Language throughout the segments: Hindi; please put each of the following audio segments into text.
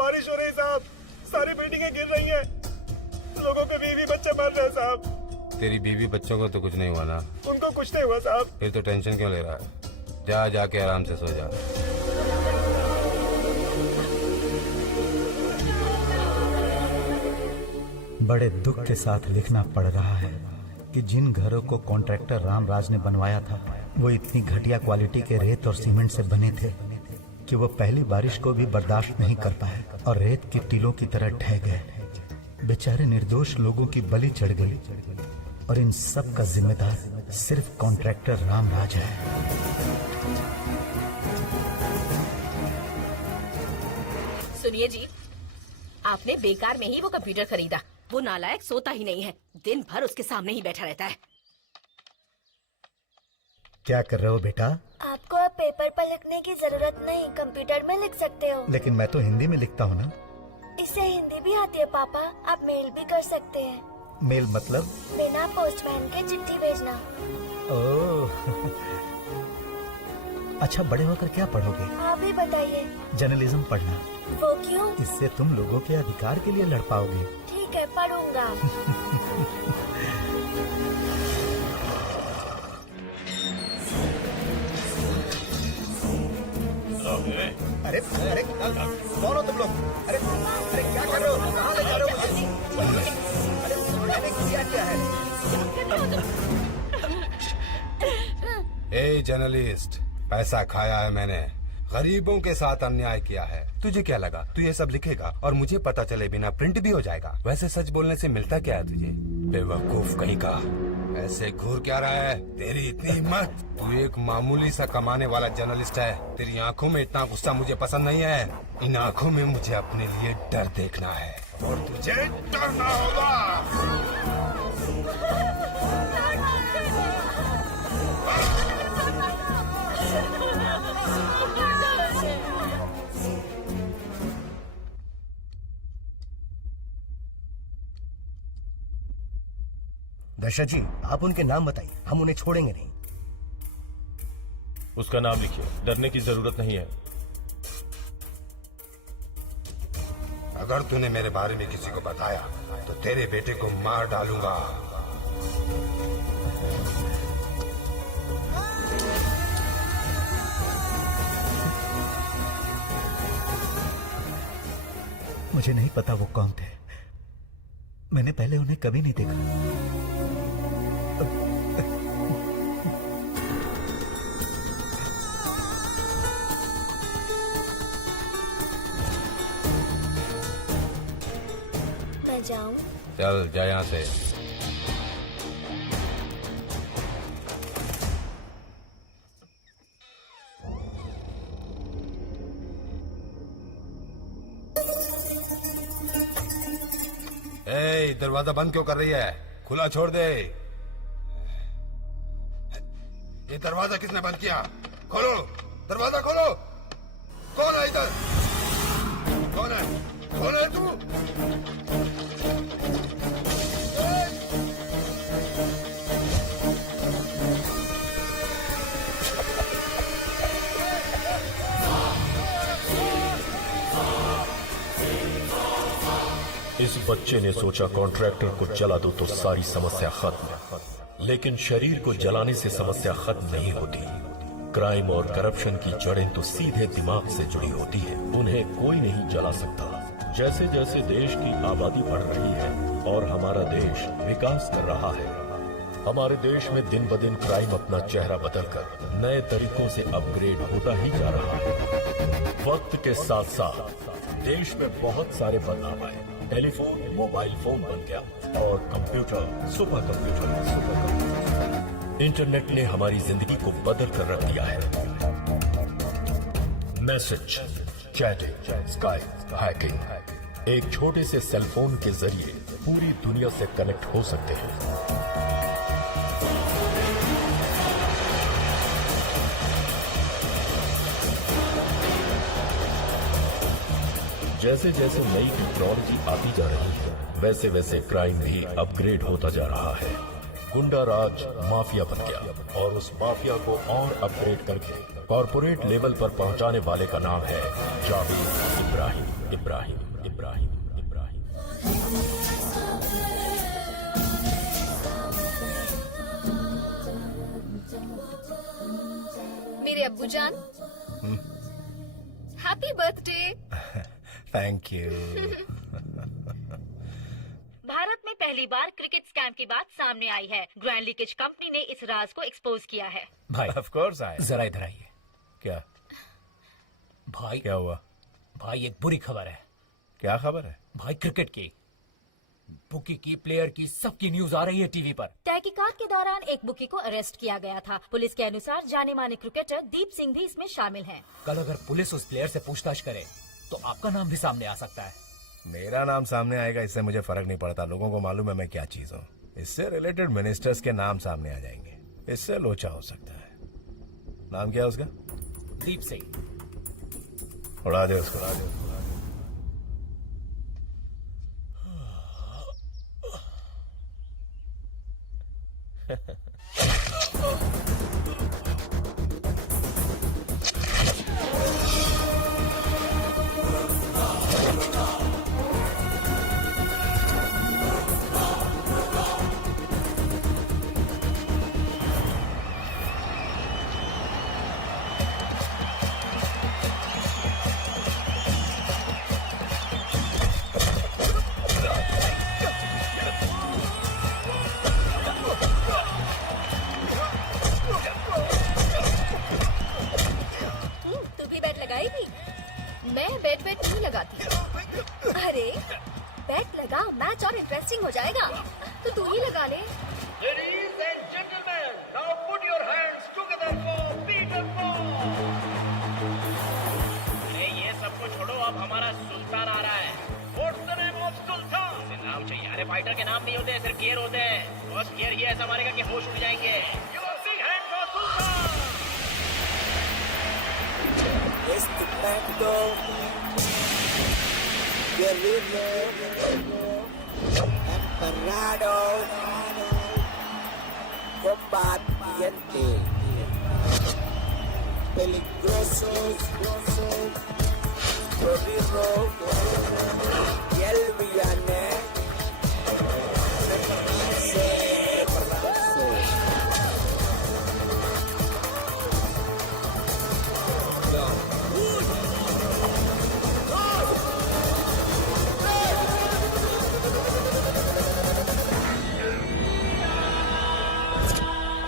बारिश हो रही साहब, सारी बिल्डिंगें गिर रही हैं, लोगों के बीवी बच्चे मर रहे हैं साहब। तेरी बीवी बच्चों को तो कुछ नहीं हुआ ना? उनको कुछ नहीं हुआ साहब। फिर तो टेंशन क्यों ले रहा है? जाके आराम से सो जा। बड़े दुख के साथ लिखना पड़ रहा है कि जिन घरों को कॉन्ट्रैक्टर रामराज ने बनवाया था वो इतनी घटिया क्वालिटी के रेत और सीमेंट से बने थे कि वो पहली बारिश को भी बर्दाश्त नहीं कर पाए और रेत की टीलों की तरह ढह गए। बेचारे निर्दोष लोगों की बलि चढ़ गई और इन सब का जिम्मेदार सिर्फ कॉन्ट्रैक्टर रामराज है। सुनिए जी, आपने बेकार में ही वो कंप्यूटर खरीदा। वो नालायक सोता ही नहीं है, दिन भर उसके सामने ही बैठा रहता है। क्या कर रहे हो बेटा? आपको अब पेपर पर लिखने की जरूरत नहीं, कंप्यूटर में लिख सकते हो। लेकिन मैं तो हिंदी में लिखता हूँ ना। इससे हिंदी भी आती है पापा, आप मेल भी कर सकते हैं। मेल मतलब? बिना पोस्टमैन के चिट्ठी भेजना। ओह अच्छा, बड़े होकर क्या पढ़ोगे? आप भी बताइए। जर्नलिज्म पढ़ना। वो क्यों? इससे तुम लोगों के अधिकार के लिए लड़ पाओगे। ठीक है, पढ़ूंगा। अरे अरे कौन हो तुम लोग? अरे अरे क्या कर रहे हो? कहाँ ले जा रहे हो मुझे? अरे मैंने किया क्या है? ए जर्नलिस्ट, पैसा खाया है मैंने, गरीबों के साथ अन्याय किया है। तुझे क्या लगा तू ये सब लिखेगा और मुझे पता चले बिना प्रिंट भी हो जाएगा? वैसे सच बोलने से मिलता क्या है तुझे? बेवकूफ कहीं का, ऐसे घूर क्या रहा है? तेरी इतनी हिम्मत? तू एक मामूली सा कमाने वाला जर्नलिस्ट है। तेरी आंखों में इतना गुस्सा मुझे पसंद नहीं है। इन आंखों में मुझे अपने लिए डर देखना है और तुझे डरना होगा। दशरथ जी, आप उनके नाम बताइए, हम उन्हें छोड़ेंगे नहीं। उसका नाम लिखिए, डरने की जरूरत नहीं है। अगर तूने मेरे बारे में किसी को बताया तो तेरे बेटे को मार डालूंगा। मुझे नहीं पता वो कौन थे, मैंने पहले उन्हें कभी नहीं देखा। मैं जाऊं? चल जा यहाँ से। ए, दरवाजा बंद क्यों कर रही है? खुला छोड़ दे। ये दरवाजा किसने बंद किया? खोलो, दरवाजा खोलो। कौन है इधर? कौन है? कौन है तू? इस बच्चे ने सोचा कॉन्ट्रैक्टर को जला दो तो सारी समस्या खत्म, लेकिन शरीर को जलाने से समस्या खत्म नहीं होती। क्राइम और करप्शन की जड़ें तो सीधे दिमाग से जुड़ी होती है, उन्हें कोई नहीं जला सकता। जैसे जैसे देश की आबादी बढ़ रही है और हमारा देश विकास कर रहा है, हमारे देश में दिन ब दिन क्राइम अपना चेहरा बदलकर नए तरीकों से अपग्रेड होता ही जा रहा है। वक्त के साथ साथ देश में बहुत सारे बदलाव आए। टेलीफोन मोबाइल फोन बन गया और कंप्यूटर सुपर कंप्यूटर। इंटरनेट ने हमारी जिंदगी को बदल कर रख दिया है। मैसेज, चैटिंग, स्काइप, हैकिंग, एक छोटे से सेलफोन के जरिए पूरी दुनिया से कनेक्ट हो सकते हैं। जैसे जैसे नई टेक्नोलॉजी आती जा रही है, वैसे वैसे क्राइम भी अपग्रेड होता जा रहा है। गुंडा राज माफिया बन गया और उस माफिया को और अपग्रेड करके कॉर्पोरेट लेवल पर पहुंचाने वाले का नाम है जावेद इब्राहिम। इब्राहिम इब्राहिम इब्राहिम मेरे अब्बू जान, happy birthday. Thank you. Bharat में पहली बार क्रिकेट स्कैम की बात सामने आई है। ग्रैंड लीकेज कंपनी ने इस राज को एक्सपोज किया है। भाई ऑफ कोर्स आए। जरा इधर आइए। क्या भाई क्या हुआ? भाई एक बुरी खबर है। क्या खबर है? भाई क्रिकेट की, बुकी की, प्लेयर की, सबकी न्यूज आ रही है टीवी पर। तहकीकात के दौरान एक बुकी को अरेस्ट किया गया था। पुलिस के अनुसार जाने माने क्रिकेटर दीप सिंह भी इसमें शामिल हैं। कल अगर पुलिस उस प्लेयर से पूछताछ करे तो आपका नाम भी सामने आ सकता है। मेरा नाम सामने आएगा इससे मुझे फर्क नहीं पड़ता। लोगों को मालूम है मैं क्या चीज हूँ। इससे रिलेटेड मिनिस्टर्स के नाम सामने आ जाएंगे, इससे लोचा हो सकता है। नाम क्या है उसका? दीप सिंह। उड़ा दे उसको, उड़ा दे। तू भी बैट लगाएगी? मैं बैट नहीं लगाती। अरे बैट लगा, मैच और इंटरेस्टिंग हो जाएगा। तो तू ही लगा ले। Ladies and gentlemen, now put your hands together for Peter Paul. अरे ये सबको छोड़ो, अब हमारा सुल्तान आ रहा है। What's the name of Sultan? इसे नाम चाहिए। अरे फाइटर के नाम नहीं होते, सिर्फ गियर होते हैं। बस गियर ही ऐसा मारेगा कि होश उड़ जाएंगे। Your big hand for Sultan. Estupendo, guerrero, emperado, combatiente, peligroso, torrido, y el villano,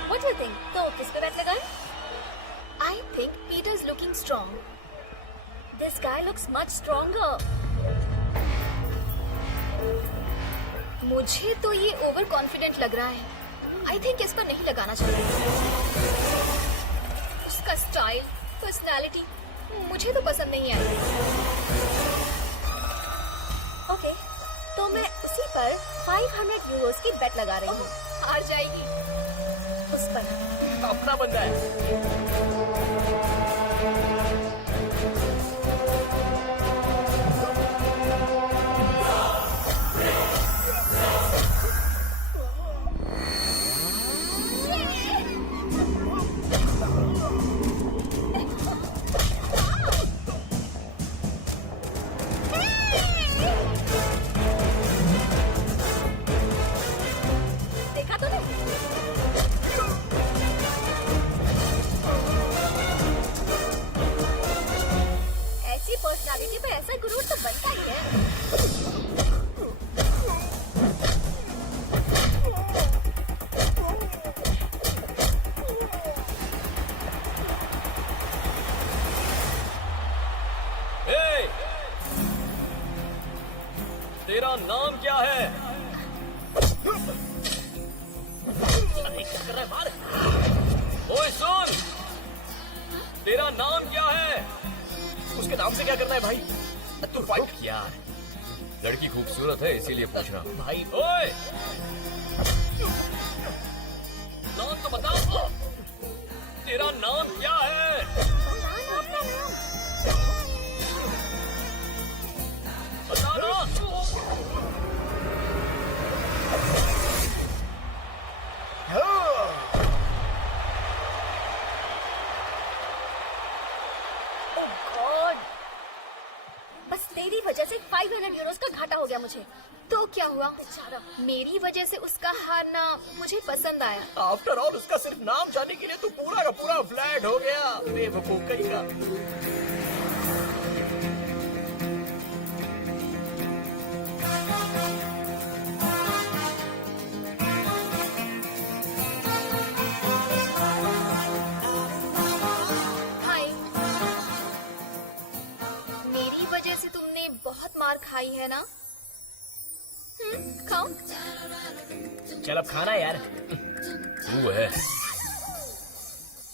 What do you think? तो किस पे बैट लगाएं? I think Peter's looking strong. This guy looks much stronger. मुझे तो ये ओवर कॉन्फिडेंट लग रहा है। I think इसको नहीं लगाना चाहिए। उसका स्टाइल, पर्सनालिटी मुझे तो पसंद नहीं आई। ओके, तो मैं उसी पर 500 यूरोस की बेट लगा रही हूँ। हार जाएगी उस पर। अपना बंदा है। देखा तूने? उसके नाम से क्या करना है भाई? तू फाइट यार लड़की खूबसूरत है इसीलिए पूछ रहा हूँ। भाई। ओए नाम तो बता, तेरा नाम क्या है? बता ना। बस तेरी वजह से 500 यूरोस का घाटा हो गया मुझे। तो क्या हुआ? बेचारा, मेरी वजह से उसका हारना मुझे पसंद आया। आफ्टर ऑल उसका सिर्फ नाम जाने के लिए तो पूरा का पूरा फ्लैट हो गया। बेवकूफ कहीं का। हाय, मेरी वजह से तुमने बहुत मार खाई है ना? खाओ। चल अब खाना यार। तू है,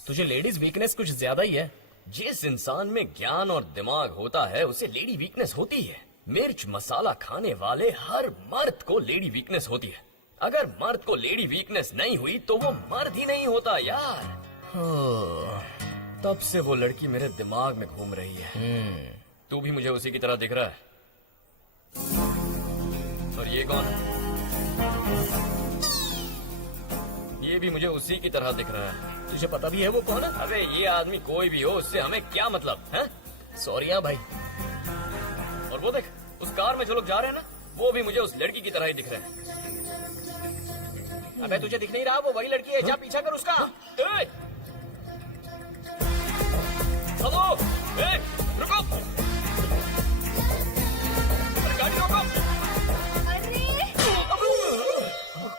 तुझे लेडीज वीकनेस कुछ ज्यादा ही है। जिस इंसान में ज्ञान और दिमाग होता है उसे लेडी वीकनेस होती है। मिर्च मसाला खाने वाले हर मर्द को लेडी वीकनेस होती है। अगर मर्द को लेडी वीकनेस नहीं हुई तो वो मर्द ही नहीं होता यार। तब से वो लड़की मेरे दिमाग में घूम रही है। तू भी मुझे उसी की तरह दिख रहा है। और ये कौन है? ये भी मुझे उसी की तरह दिख रहा है। तुझे पता भी है वो कौन है? अबे ये आदमी कोई भी हो उससे हमें क्या मतलब है? सॉरी हाँ भाई। और वो देख उस कार में जो लोग जा रहे हैं ना, वो भी मुझे उस लड़की की तरह ही दिख रहे हैं। अबे तुझे दिख नहीं रहा? वो वही लड़की है। जा पीछा कर उसका। हेलो, रुको, गाड़ी रोको।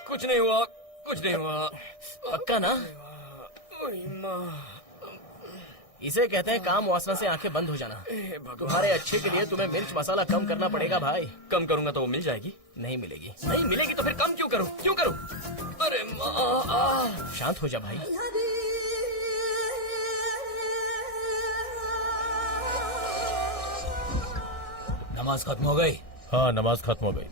कुछ नहीं हुआ, कुछ नहीं हुआ। पक्का ना? इसे कहते हैं काम वासना से आंखें बंद हो जाना। तुम्हारे अच्छे के लिए तुम्हें मिर्च मसाला कम करना पड़ेगा भाई। कम करूंगा तो वो मिल जाएगी? नहीं मिलेगी। नहीं मिलेगी तो फिर कम क्यों करूं? क्यों करूं? अरे माँ, शांत हो जा भाई। नमाज खत्म हो गई? हाँ नमाज खत्म हो गई।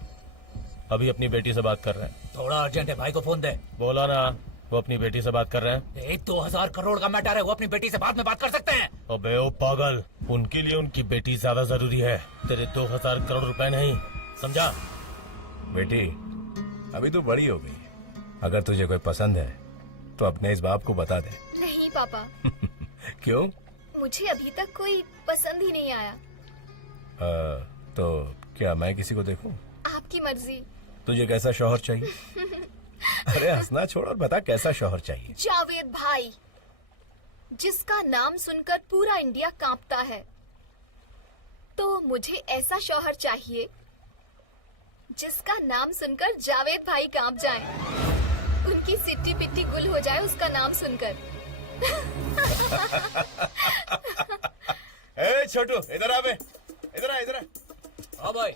अभी अपनी बेटी से बात कर रहे हैं। थोड़ा अर्जेंट है, भाई को फोन दे। बोला ना, वो अपनी बेटी से बात कर रहे हैं। एक 2000 करोड़ का मैटर है, वो अपनी बेटी से बाद में बात कर सकते हैं। अबे ओ पागल, उनके लिए उनकी बेटी ज्यादा जरूरी है, तेरे 2000 करोड़ रुपए नहीं, समझा? बेटी अभी तू बड़ी हो गई, अगर तुझे कोई पसंद है तो अपने इस बाप को बता दे। नहीं पापा। क्यों? मुझे अभी तक कोई पसंद ही नहीं आया। तो क्या मैं किसी को देखूं? आपकी मर्जी। तुझे कैसा शौहर चाहिए? अरे हंसना छोड़ और बता कैसा शौहर चाहिए? जावेद भाई, जिसका नाम सुनकर पूरा इंडिया कांपता है। तो मुझे ऐसा शौहर चाहिए जिसका नाम सुनकर जावेद भाई कांप जाए, उनकी सिट्टी पिट्टी गुल हो जाए उसका नाम सुनकर। ए छोटू इधर आ बे, इधर आ, इधर आ। हाँ भाई।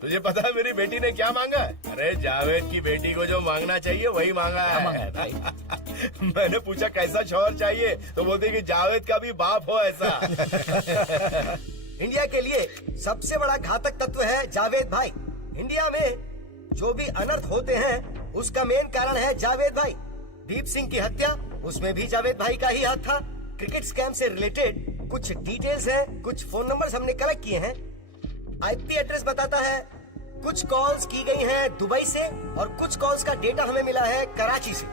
तुझे पता है मेरी बेटी ने क्या मांगा है? अरे जावेद की बेटी को जो मांगना चाहिए वही मांगा है। मांगा है भाई? मैंने पूछा कैसा शौहर चाहिए तो बोलते कि जावेद का भी बाप हो ऐसा। इंडिया के लिए सबसे बड़ा घातक तत्व है जावेद भाई। इंडिया में जो भी अनर्थ होते हैं उसका मेन कारण है जावेद भाई। दीप सिंह की हत्या, उसमें भी जावेद भाई का ही हाथ था। क्रिकेट स्कैम से रिलेटेड कुछ डिटेल्स हैं, कुछ फोन नंबर्स हमने कलेक्ट किए हैं। आईपी एड्रेस बताता है, कुछ कॉल्स की गई हैं दुबई से और कुछ कॉल्स का डेटा हमें मिला है कराची से।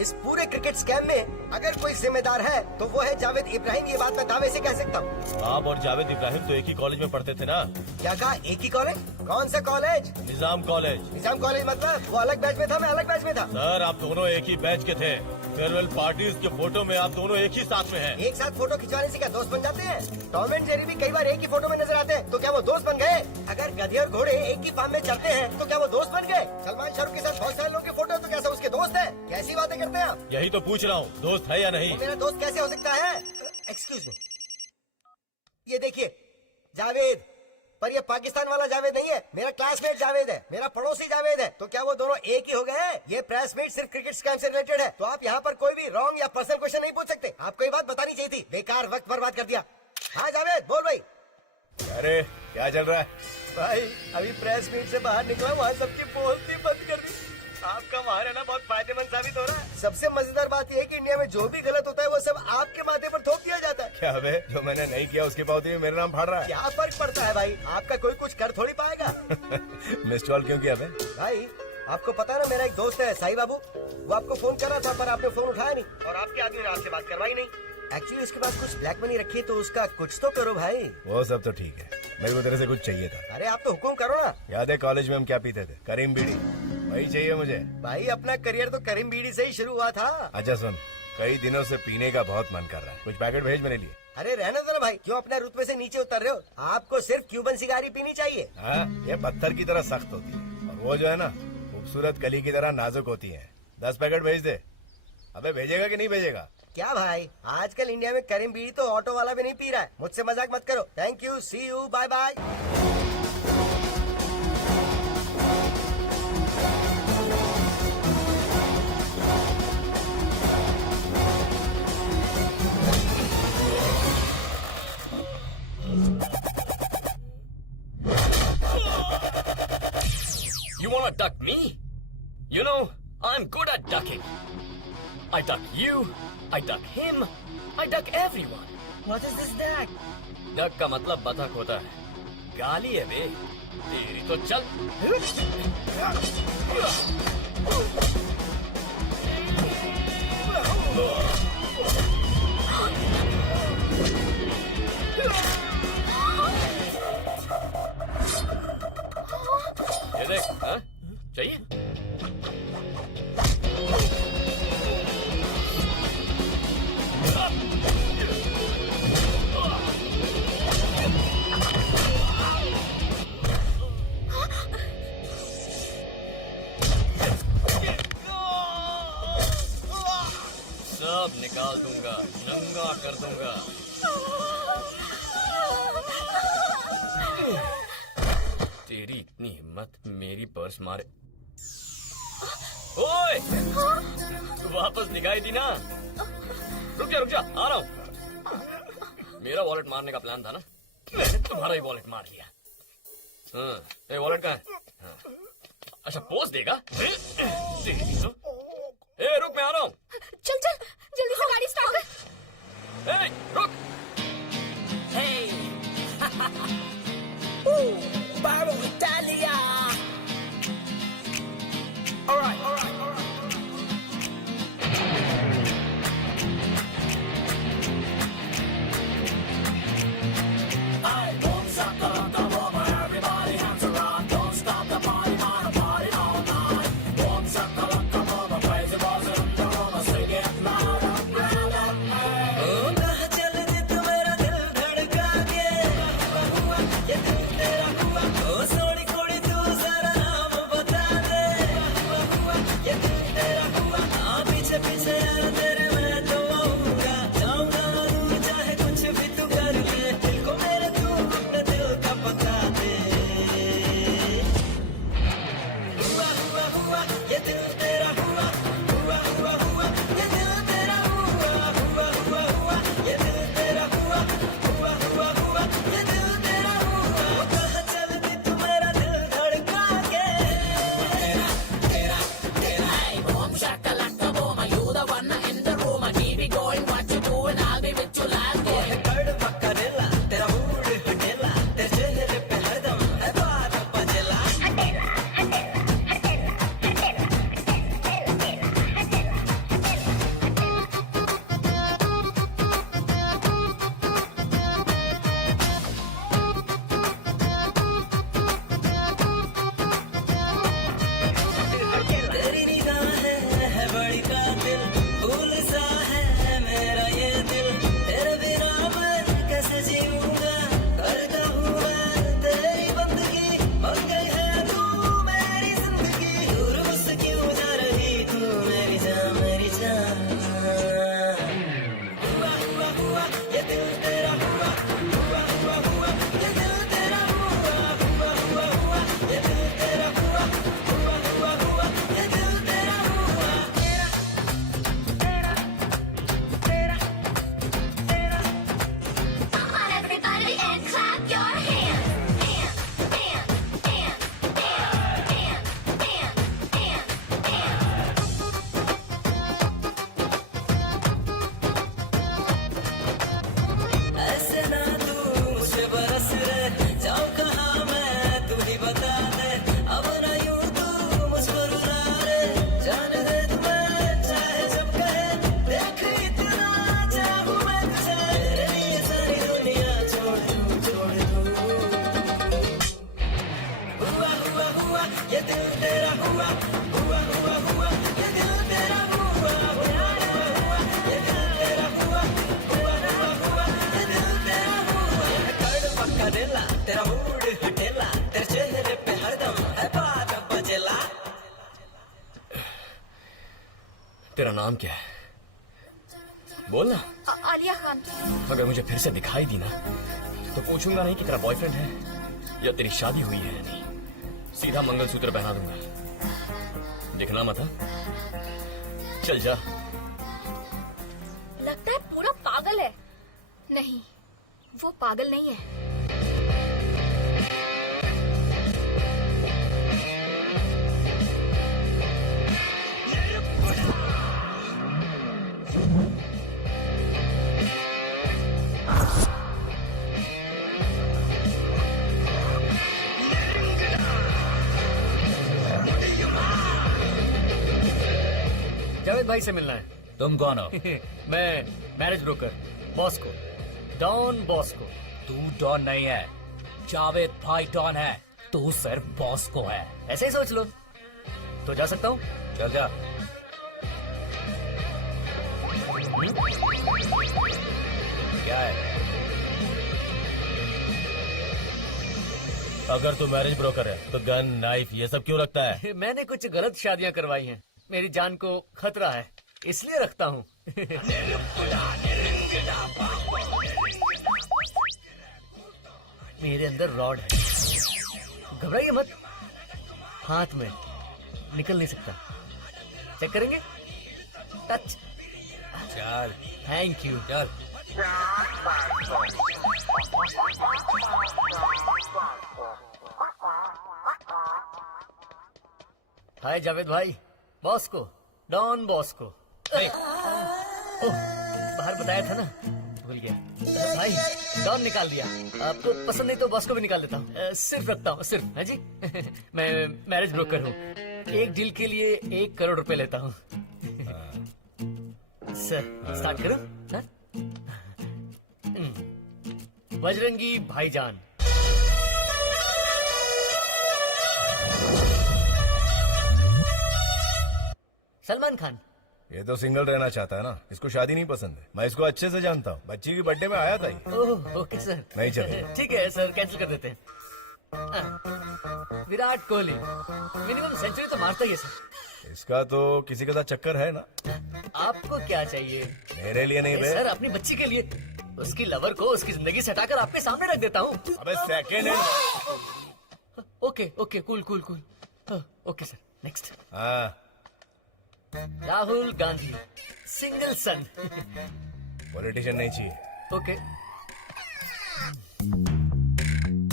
इस पूरे क्रिकेट स्कैम में अगर कोई जिम्मेदार है तो वो है जावेद इब्राहिम। ये बात मैं दावे से कह सकता हूँ। आप और जावेद इब्राहिम तो एक ही कॉलेज में पढ़ते थे ना? क्या कहा? एक ही कॉलेज? कौन सा कॉलेज? निजाम कॉलेज। निजाम कॉलेज मतलब वो अलग बैच में था, मैं अलग बैच में था। सर आप दोनों एक ही बैच के थे। फेयरवेल पार्टीज के फोटो में आप दोनों एक ही साथ में हैं। एक साथ फोटो खिंचवाने से क्या दोस्त बन जाते हैं? टॉम एंड जेरी भी कई बार एक ही फोटो में नजर आते हैं, तो क्या वो दोस्त बन गए? अगर गधे और घोड़े एक ही फार्म में चलते हैं तो क्या वो दोस्त बन गए? सलमान शाहरुख के साथ बहुत सारे लोगों की फोटो, तो क्या सब उसके दोस्त है? कैसी बातें करते हैं आप? यही तो पूछ रहा हूँ, दोस्त है या नहीं? मेरा दोस्त कैसे हो सकता है? एक्सक्यूज मी, ये देखिए जावेद, पर ये पाकिस्तान वाला जावेद नहीं है। मेरा क्लासमेट जावेद है, मेरा पड़ोसी जावेद है। तो क्या वो दोनों एक ही हो गए हैं? ये प्रेस मीट सिर्फ क्रिकेट स्कैम से रिलेटेड है, तो आप यहाँ पर कोई भी रॉन्ग या पर्सनल क्वेश्चन नहीं पूछ सकते। आपको ये बात बतानी चाहिए थी, बेकार वक्त बर्बाद कर दिया। हाँ जावेद बोल भाई। अरे क्या चल रहा है? भाई अभी प्रेस मीट से बाहर निकला, वहाँ सबकी बोलती बंद कर दी। आपका वहाँ रहना बहुत फायदेमंद साबित हो रहा है। सबसे मजेदार बात यह है कि इंडिया में जो भी गलत होता है वो सब आपके माथे पर थोप दिया जाता है। क्या बे, जो मैंने नहीं किया उसके बावजूद भी मेरा नाम फाड़ रहा है? क्या फर्क पड़ता है भाई, आपका कोई कुछ कर थोड़ी पाएगा। मिस्ड कॉल क्यों किया बे? भाई आपको पता है ना, मेरा एक दोस्त है साई बाबू, वो आपको फोन कर रहा था पर आपने फोन उठाया नहीं, और आपके आदमी ने आपसे बात करवाई नहीं। एक्चुअली उसके पास कुछ ब्लैक मनी रखी है, तो उसका कुछ तो करो भाई। वो सब तो ठीक है, मेरे को तेरे से कुछ चाहिए था। अरे आप तो हुक्म करो ना। याद है कॉलेज में हम क्या पीते थे? करीम बीड़ी, वही चाहिए मुझे। भाई अपना करियर तो करीम बीड़ी से ही शुरू हुआ था। अच्छा सुन, कई दिनों से पीने का बहुत मन कर रहा है, कुछ पैकेट भेज मेरे लिए। अरे रहना दो ना भाई, क्यों अपने रुतबे से नीचे उतर रहे हो? आपको सिर्फ क्यूबन सिगारी पीनी चाहिए। हाँ, ये पत्थर की तरह सख्त होती है, और वो जो है ना खूबसूरत कली की तरह नाजुक होती है। 10 पैकेट भेज दे। अबे भेजेगा कि नहीं भेजेगा? क्या भाई, आजकल इंडिया में करीम बीड़ी तो ऑटो वाला भी नहीं पी रहा है। मुझसे मजाक मत करो। Thank you, see you, bye bye. You wanna duck me? You know, I'm good at ducking. I duck you, I duck him, I duck everyone. What is this duck? Duck का मतलब बतख होता है। गाली है बे, तेरी तो चल। ये देख, हाँ? चाहिए? सब निकाल दूंगा, नंगा कर दूंगा। तेरी इतनी हिम्मत, मेरी पर्स मारे। ओए, वापस दिखाई दी ना? रुक जा, आ रहा हूँ। मेरा वॉलेट मारने का प्लान था ना, मैंने तुम्हारा ही वॉलेट मार लिया। हाँ, ये वॉलेट कहाँ है? हाँ। अच्छा पोज देगा? तेरी तो। ए, रुक, मैं आ रहा हूँ। चल जल्दी से गाड़ी स्टार्ट कर। ए, रुक। Barro Italia! All right. I don't stop the rumor, everybody hands around. Don't stop the party, man, party all night. Don't stop the rumor, crazy boys in the rumor, sing it loud and loud. तेरा नाम क्या है? बोल ना। आलिया खान। अगर मुझे फिर से दिखाई दी ना तो पूछूंगा नहीं कि तेरा बॉयफ्रेंड है या तेरी शादी हुई है या नहीं। सीधा मंगलसूत्र पहना दूंगा। दिखना मत हाँ? चल जा। लगता है पूरा पागल है। नहीं, वो पागल नहीं है। जावेद भाई से मिलना है। तुम कौन हो? मैं marriage broker Bosco, don Bosco. तू डॉन नहीं है, जावेद भाई डॉन है। तू सिर्फ बॉस को है। ऐसे ही सोच लो। तो जा सकता हूँ? चल जा। क्या है? अगर तू मैरिज ब्रोकर है तो गन, नाइफ ये सब क्यों रखता है? मैंने कुछ गलत शादियां करवाई हैं। मेरी जान को खतरा है, इसलिए रखता हूँ। मेरे अंदर रॉड है। घबराइए मत, हाथ में निकल नहीं सकता। चेक करेंगे? टच। चल। Thank you. चल। हाय जावेद भाई, बॉस को, डॉन बॉस को। बाहर बताया था ना, भूल गया। भाई डॉन निकाल दिया। आपको पसंद नहीं तो बॉस को भी निकाल देता हूँ। सिर्फ रखता हूँ, सिर्फ। है जी। मैं मैरिज ब्रोकर हूँ। एक डील के लिए 1 करोड़ रुपए लेता हूँ। सर स्टार्ट करो ना? बजरंगी भाईजान। सलमान खान। ये तो सिंगल रहना चाहता है ना, इसको शादी नहीं पसंद है। मैं इसको अच्छे से जानता हूँ, बच्ची की बर्थडे में आया था ये। Oh okay sir. नहीं चले। ठीक है सर, कैंसिल कर देते हैं। विराट कोहली मिनिमम सेंचुरी तो मारता ही है सर। इसका तो किसी के साथ चक्कर है ना। आपको क्या चाहिए? मेरे लिए नहीं बे। सर अपनी बच्ची के लिए। उसकी लवर को उसकी जिंदगी से हटाकर आपके सामने रख देता हूँ। अबे second hand. Okay okay, cool cool cool. Okay sir, next. हाँ। राहुल गांधी, सिंगल सन। पॉलिटिशियन नहीं चाहिए। ओके।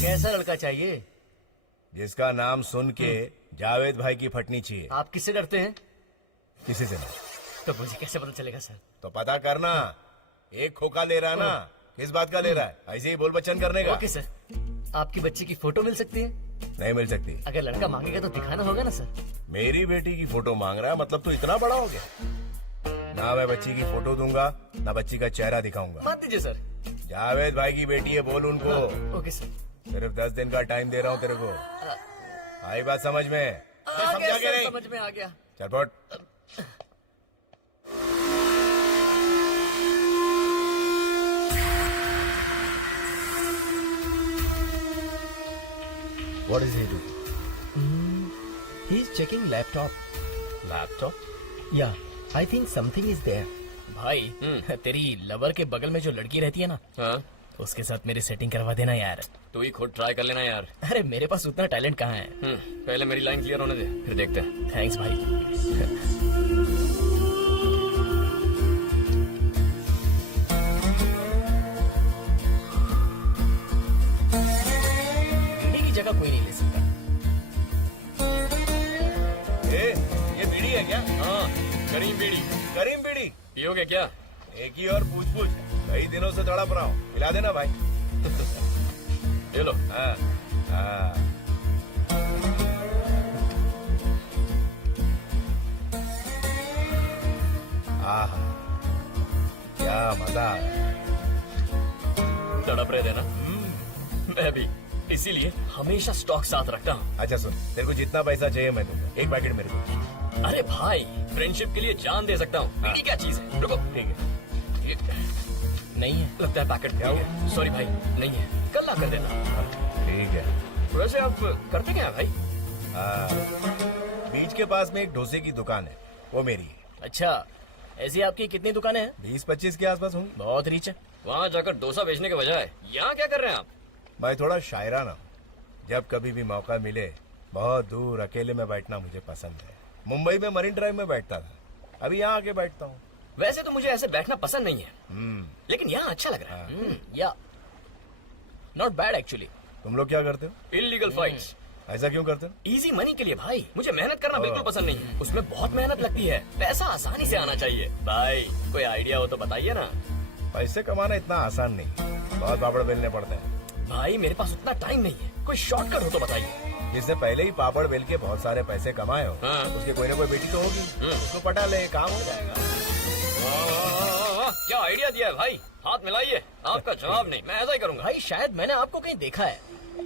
कैसा लड़का चाहिए? जिसका नाम सुन के जावेद भाई की फटनी चाहिए। आप किससे डरते हैं? किसी से नहीं। तो मुझे कैसे पता चलेगा सर? तो पता करना। एक खोखा ले रहा है ना, किस बात का ले रहा है? ऐसे ही बोल बच्चन करने का। Okay sir. आपकी बच्ची की फोटो मिल सकती है? नहीं मिल सकती। अगर लड़का मांगेगा तो दिखाना होगा ना सर। मेरी बेटी की फोटो मांग रहा है, मतलब तू इतना बड़ा हो गया? ना मैं बच्ची की फोटो दूंगा, ना बच्ची का चेहरा दिखाऊंगा। मत दीजिए सर। जावेद भाई की बेटी है, बोल उनको। Okay sir. सिर्फ 10 दिन का टाइम दे रहा हूँ तेरे को। आई बात समझ में? समझा के नहीं? समझ में आ गया। चल पट। What is he doing? He's checking laptop. Laptop? Yeah, I think something is there. भाई तेरी लवर के बगल में जो लड़की रहती है ना, हाँ? उसके साथ मेरी सेटिंग करवा देना यार। तू ही खुद ट्राई कर लेना यार। अरे मेरे पास उतना टैलेंट कहाँ है। पहले मेरी लाइन क्लियर होने दे, फिर देखते हैं। थैंक्स भाई। बीड़ी की जगह कोई नहीं ले सकता। ये बीड़ी है क्या? हाँ, करीम बीड़ी। करीम बीड़ी पियोगे क्या? एक ही और पूछ पूछ, कई दिनों से तड़प रहा हूँ, पिला देना भाई। ले लो। हाँ, हाँ। आहा, क्या मजा। तड़प रहे थे ना? मैं भी इसीलिए हमेशा स्टॉक साथ रखता हूँ। अच्छा सुन, तेरे को जितना पैसा चाहिए मैं दूंगा, एक पैकेट मेरे को। अरे भाई, फ्रेंडशिप के लिए जान दे सकता हूँ। बीड़ी क्या चीज है? रुको। ठीक है। नहीं है लगता है पैकेट क्या हुआ? सॉरी भाई, नहीं है, कल ला कर देना। ठीक है। वैसे आप करते क्या है भाई? बीच के पास में एक डोसे की दुकान है, वो मेरी है। अच्छा, ऐसी आपकी कितनी दुकानें हैं? 20-25 के आसपास होंगी। बहुत रीच है। वहाँ जाकर डोसा बेचने के बजाय यहाँ क्या कर रहे हैं आप? मैं थोड़ा शायराना हूँ। जब कभी भी मौका मिले बहुत दूर अकेले में बैठना मुझे पसंद है। मुंबई में मरीन ड्राइव में बैठता था, अभी यहाँ आके बैठता हूँ। वैसे तो मुझे ऐसे बैठना पसंद नहीं है, लेकिन यहाँ अच्छा लग रहा है। या नॉट बैड एक्चुअली। तुम लोग क्या करते हो? Illegal fights. ऐसा क्यों करते हो? इजी मनी के लिए भाई। मुझे मेहनत करना बिल्कुल पसंद नहीं है, उसमें बहुत मेहनत लगती है। पैसा आसानी से आना चाहिए। भाई कोई आइडिया हो तो बताइए ना। पैसे कमाना इतना आसान नहीं, बहुत पापड़ बेलने पड़ते हैं। भाई मेरे पास उतना टाइम नहीं है, कोई शॉर्टकट हो तो बताइए। जिसने पहले ही पापड़ बेल के बहुत सारे पैसे कमाए हो, उसके कोई ना कोई बेटी तो होगी, उसको पटा ले, काम हो जाएगा। क्या आइडिया दिया है भाई, हाथ मिलाइए। आपका जवाब नहीं, मैं ऐसा ही करूंगा। भाई शायद मैंने आपको कहीं देखा है,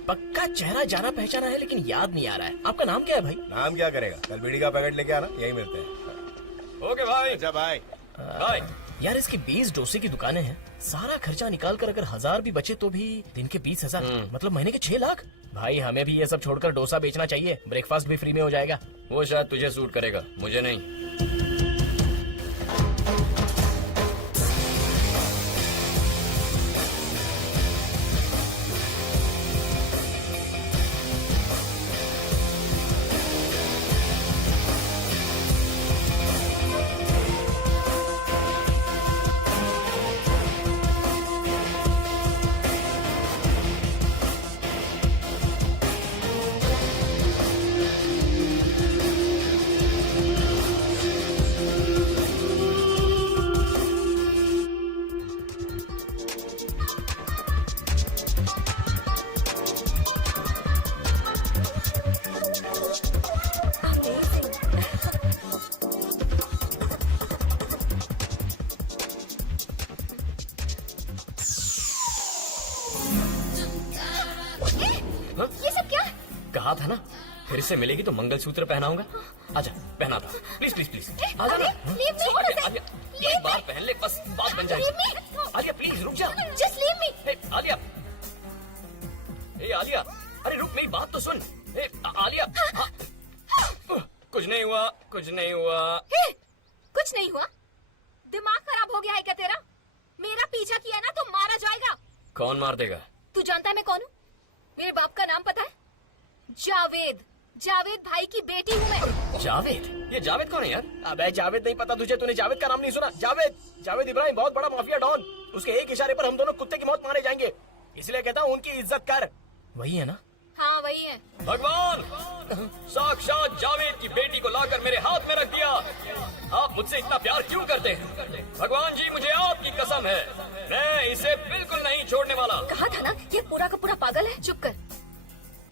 पक्का चेहरा जाना पहचाना है, लेकिन याद नहीं आ रहा है। आपका नाम क्या है भाई? नाम क्या करेगा, कल बीड़ी का पैकेट लेके आना, यही मिलते हैं। ओके भाई। अच्छा भाई। भाई यार इसकी 20 डोसे की दुकानें हैं, सारा खर्चा निकाल कर अगर 1000 भी बचे तो भी दिन के 20,000, मतलब महीने के 6 लाख। भाई हमें भी ये सब छोड़कर डोसा बेचना चाहिए, ब्रेकफास्ट भी फ्री में हो जाएगा। वो शायद तुझे सूट करेगा, मुझे नहीं। ये सब क्या? कहा था ना, फिर से मिलेगी तो मंगलसूत्र पहनाऊंगा। आजा, पहना था। प्लीज प्लीज प्लीज आजा ना। आलिया, एक बार पहन ले, बस बात बन जाएगी। आलिया प्लीज रुक जा। Just leave me. आलिया, ए आलिया, अरे रुक, मेरी बात तो सुन। ए आलिया, कुछ नहीं हुआ, कुछ नहीं हुआ। कुछ नहीं हुआ? दिमाग खराब हो गया है क्या तेरा? मेरा पीछा किया ना तो मारा जाएगा। कौन मार देगा? तू जानता है मैं कौन हूँ? मेरे बाप का नाम पता है? जावेद। जावेद भाई की बेटी हूँ मैं। जावेद? ये जावेद कौन है यार? अबे जावेद नहीं पता तुझे? तूने जावेद का नाम नहीं सुना? जावेद, जावेद इब्राहिम, बहुत बड़ा माफिया डॉन। उसके एक इशारे पर हम दोनों कुत्ते की मौत मारे जाएंगे, इसलिए कहता हूँ उनकी इज्जत कर। वही है ना? हाँ वही है। भगवान, साक्षात जावेद की बेटी को लाकर मेरे हाथ में रख दिया। आप मुझसे इतना प्यार क्यों करते हैं? भगवान जी, मुझे आपकी कसम है, मैं इसे बिल्कुल नहीं छोड़ने वाला। कहा था ना ये पूरा का पूरा पागल है। चुप कर।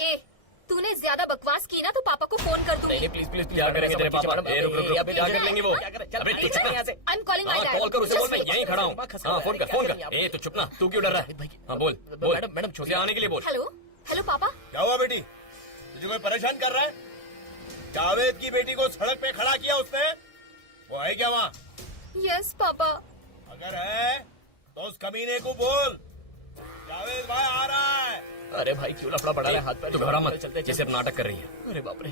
ए, तूने ज्यादा बकवास की ना तो पापा को फोन कर दूंगी। प्लीज प्लीज क्या करेंगे तेरे पापा? ए, रुक रुक रुक, क्या कर लेंगे वो? अबे तू चुप ना। I am calling my dad. Call कर उसे, बोल मैं यहीं खड़ा हूँ। हाँ फोन कर, फोन कर। ए तू चुप ना, तू क्यों डर रहा है? हाँ बोल बोल। मैडम छोटे आने के लिए बोल। हेलो हेलो पापा। क्या हुआ बेटी, तुझे कोई परेशान कर रहा है? जावेद की बेटी को सड़क पे खड़ा किया उसने, वो है क्या वहाँ? Yes papa. अगर है तो उस कमीने को बोल जावेद भाई आ रहा है। अरे भाई क्यों लफड़ा बढ़ा रहा है? हाथ पैर तू घबरा मत, जैसे अब नाटक कर रही है। अरे बाप रे,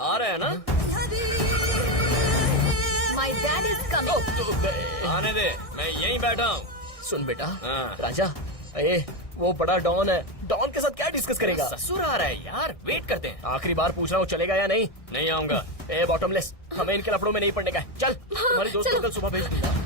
आ रहे हैं ना? My dad is coming. आने दे, मैं यहीं बैठा हूँ। सुन बेटा, हाँ। राजा, ए वो बड़ा डॉन है, डॉन के साथ क्या डिस्कस करेगा? ससुर आ रहा है यार, वेट करते हैं। आखिरी बार पूछ रहा हूँ, चलेगा या नहीं? नहीं आऊंगा। ए बॉटमलेस, हमें इनके लफड़ों में नहीं पड़ने का है। चल, तुम्हारी दोस्त को कल सुबह भेज दूंगा।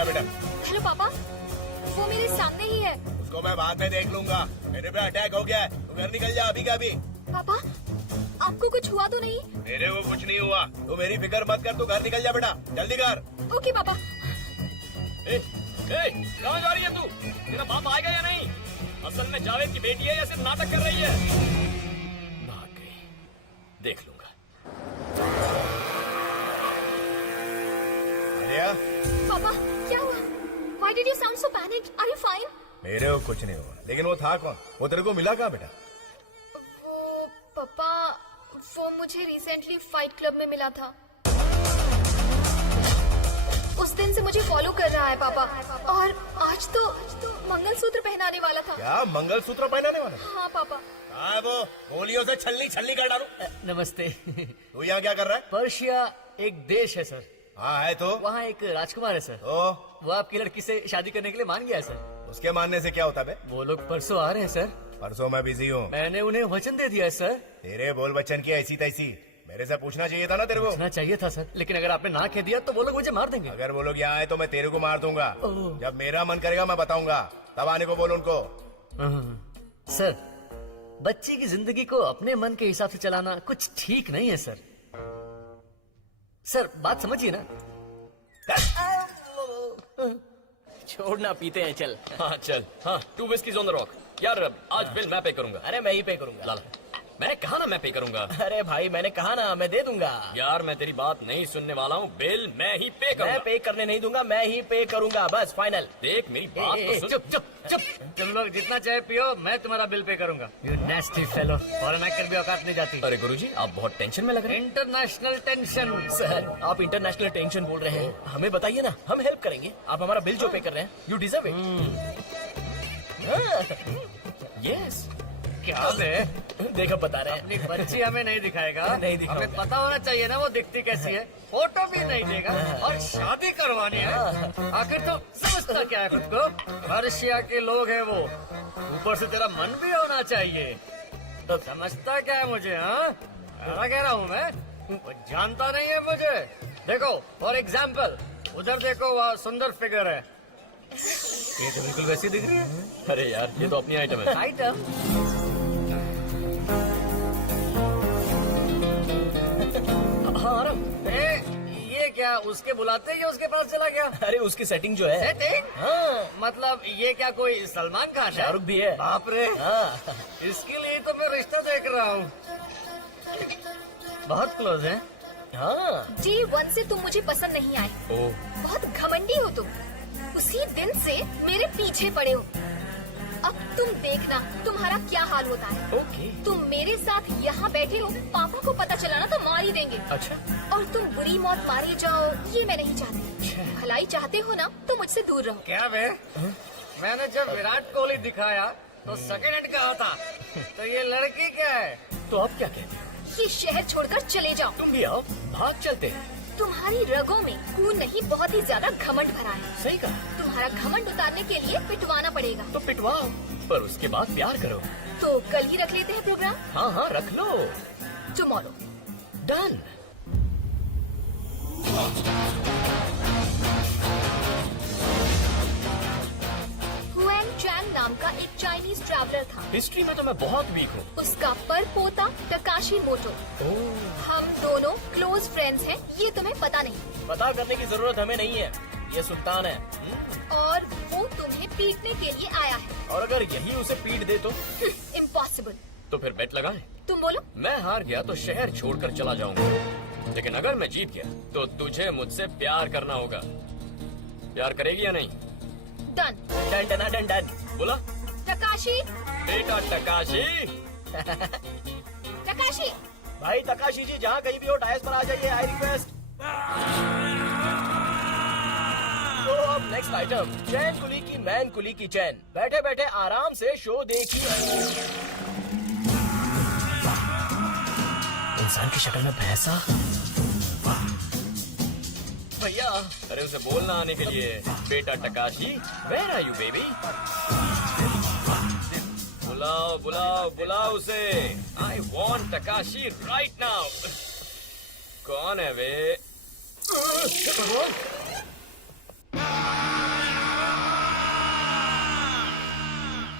बेटा, हेलो पापा, वो मेरे सामने ही है। उसको मैं बाद में देख लूंगा, मेरे पे अटैक हो गया है, तू घर निकल जा अभी का अभी। पापा आपको कुछ हुआ तो नहीं? मेरे को कुछ नहीं हुआ, तू मेरी फिक्र मत कर, तू घर निकल जा बेटा, जल्दी कर। ओके पापा। कहाँ जा रही है तू? तेरा बाप आएगा या नहीं? असल में जावेद की बेटी है या सिर्फ नाटक कर रही है? भाग गई, देख लूंगा। आलिया, पापा क्या हुआ? Why did you sound so panicked? Are you fine? मेरे को कुछ नहीं हुआ, लेकिन वो था कौन? वो तेरे को मिला कहाँ बेटा? वो पापा, वो मुझे रिसेंटली फाइट क्लब में मिला था। उस दिन से मुझे फॉलो कर रहा है पापा, और आज तो मंगलसूत्र पहनाने वाला था। क्या मंगलसूत्र पहनाने वाला? हाँ पापा। हाँ, वो गोलियों से छलनी कर डालू। नमस्ते। तू यहाँ क्या कर रहा है? पर्शिया एक देश है सर। हाँ है तो? वहाँ एक राजकुमार है सर। वो आपकी लड़की से शादी करने के लिए मान गया है सर। उसके मानने से क्या होता है? वो लोग परसों आ रहे हैं सर। परसों मैं बिजी हूँ। मैंने उन्हें वचन दे दिया है सर। तेरे बोल बच्चन की ऐसी तैसी, मेरे से पूछना चाहिए था ना तेरे को। पूछना चाहिए था सर, लेकिन अगर आपने ना कह दिया तो वो लोग मुझे मार देंगे। अगर वो लोग यहाँ आए तो मैं तेरे को मार दूंगा। जब मेरा मन करेगा मैं बताऊंगा, तब आने को बोल उनको। सर, बच्ची की जिंदगी को अपने मन के हिसाब से चलाना कुछ ठीक नहीं है सर। सर बात समझिए ना। छोड़ना, पीते हैं, चल। हाँ चल। हाँ, 2 whiskies on the rock। यार आज बिल मैं पे करूंगा। अरे मैं ही पे करूंगा। लाला, मैंने कहा ना मैं पे करूंगा। अरे भाई मैंने कहा ना मैं दे दूंगा। यार मैं तेरी बात नहीं सुनने वाला हूँ, बिल मैं ही पे करूंगा। मैं पे करने नहीं दूंगा, मैं ही पे करूंगा, बस फाइनल। देख मेरी बात तो सुन। चुप चुप चुप। तुम लोग जितना चाहे पियो, मैं तुम्हारा बिल पे करूंगा। यू नेस्टी फेलो, फॉरेन एक्टर भी औकात नहीं जाती। अरे गुरुजी आप बहुत टेंशन में लग रहे हैं। International tension. सर आप इंटरनेशनल टेंशन बोल रहे हैं, हमें बताइए ना, हम हेल्प करेंगे। आप हमारा बिल जो पे कर रहे हैं, यू डिजर्व इट। यस। क्या बे? देखो बता रहे हैं। अपनी बच्ची हमें नहीं दिखाएगा? नहीं दिखाऊंगा। हमें पता होना चाहिए ना वो दिखती कैसी है। फोटो भी नहीं देगा और शादी करवानी है। आखिर तो समझता क्या है खुद को? पर्शिया के लोग हैं वो, ऊपर से तेरा मन भी होना चाहिए। तो समझता क्या है मुझे? हाँ कह रहा हूँ मैं, वो जानता नहीं है मुझे। देखो फॉर एग्जाम्पल, उधर देखो वहाँ सुंदर फिगर है, ये तो बिल्कुल वैसी दिख रही है। अरे यार ये तो अपनी आइटम है। आइटम? हाँ ये क्या उसके बुलाते ही उसके पास चला गया? अरे उसकी सेटिंग जो है। सेटिंग? हाँ मतलब ये क्या कोई सलमान खान है? शाहरुख भी है। बाप रे। हाँ। इसके लिए तो मैं रिश्ता देख रहा हूँ। बहुत क्लोज है। हाँ। G1 से तुम मुझे पसंद नहीं आए। बहुत घमंडी हो तुम, उसी दिन से मेरे पीछे पड़े हो। अब तुम देखना तुम्हारा क्या हाल होता है। ओके। तुम मेरे साथ यहाँ बैठे हो, पापा को पता चला ना तो मार ही देंगे। अच्छा। और तुम बुरी मौत मारे जाओ, ये मैं नहीं चाहती। भलाई चाहते हो ना तो मुझसे दूर रहो। क्या बे? मैंने जब विराट कोहली दिखाया तो सेकंड हैंड कहा था, तो ये लड़की क्या है? तो आप क्या कहते हैं? ये शहर छोड़कर चले जाओ। तुम भी आओ, भाग चलते हैं। तुम्हारी रगों में खून नहीं, बहुत ही ज्यादा घमंड भरा है। सही कहा। तुम्हारा घमंड उतारने के लिए पिटवाना पड़ेगा। तो पिटवाओ, पर उसके बाद प्यार करो। तो कल ही रख लेते हैं प्रोग्राम। हाँ हाँ रख लो। टुमारो। डन। हुएंग चैंग नाम का एक चाइनीज ट्रैवलर था। हिस्ट्री में तो मैं बहुत वीक हूँ। उसका पर पोता टकाशी मोटो। हम दोनों क्लोज फ्रेंड्स हैं, ये तुम्हें पता नहीं। पता करने की जरूरत हमें नहीं है, ये सुल्तान है। और वो तुम्हें पीटने के लिए आया है। और अगर यही उसे पीट दे तो? इम्पॉसिबल। तो फिर बेट लगाएं। तुम बोलो। मैं हार गया तो शहर छोड़कर चला जाऊंगा, लेकिन अगर मैं जीत गया तो तुझे मुझसे प्यार करना होगा। प्यार करेगी या नहीं? Done. Done done done done. बोला टकाशी। बेटा टकाशी। टकाशी। भाई टकाशी जी जहाँ कहीं भी हो डायस पर आ जाइए, आई रिक्वेस्ट। तो अब नेक्स्ट आइटम, चैन कुली की मैन कुली की चैन। बैठे बैठे आराम से शो देखिए। इंसान की शक्ल में भैंसा। भैया अरे उसे बोलना आने के लिए, बेटा Takashi where are you baby. बुलाओ बुलाओ बुलाओ उसे। I want Takashi right now. कौन है वे?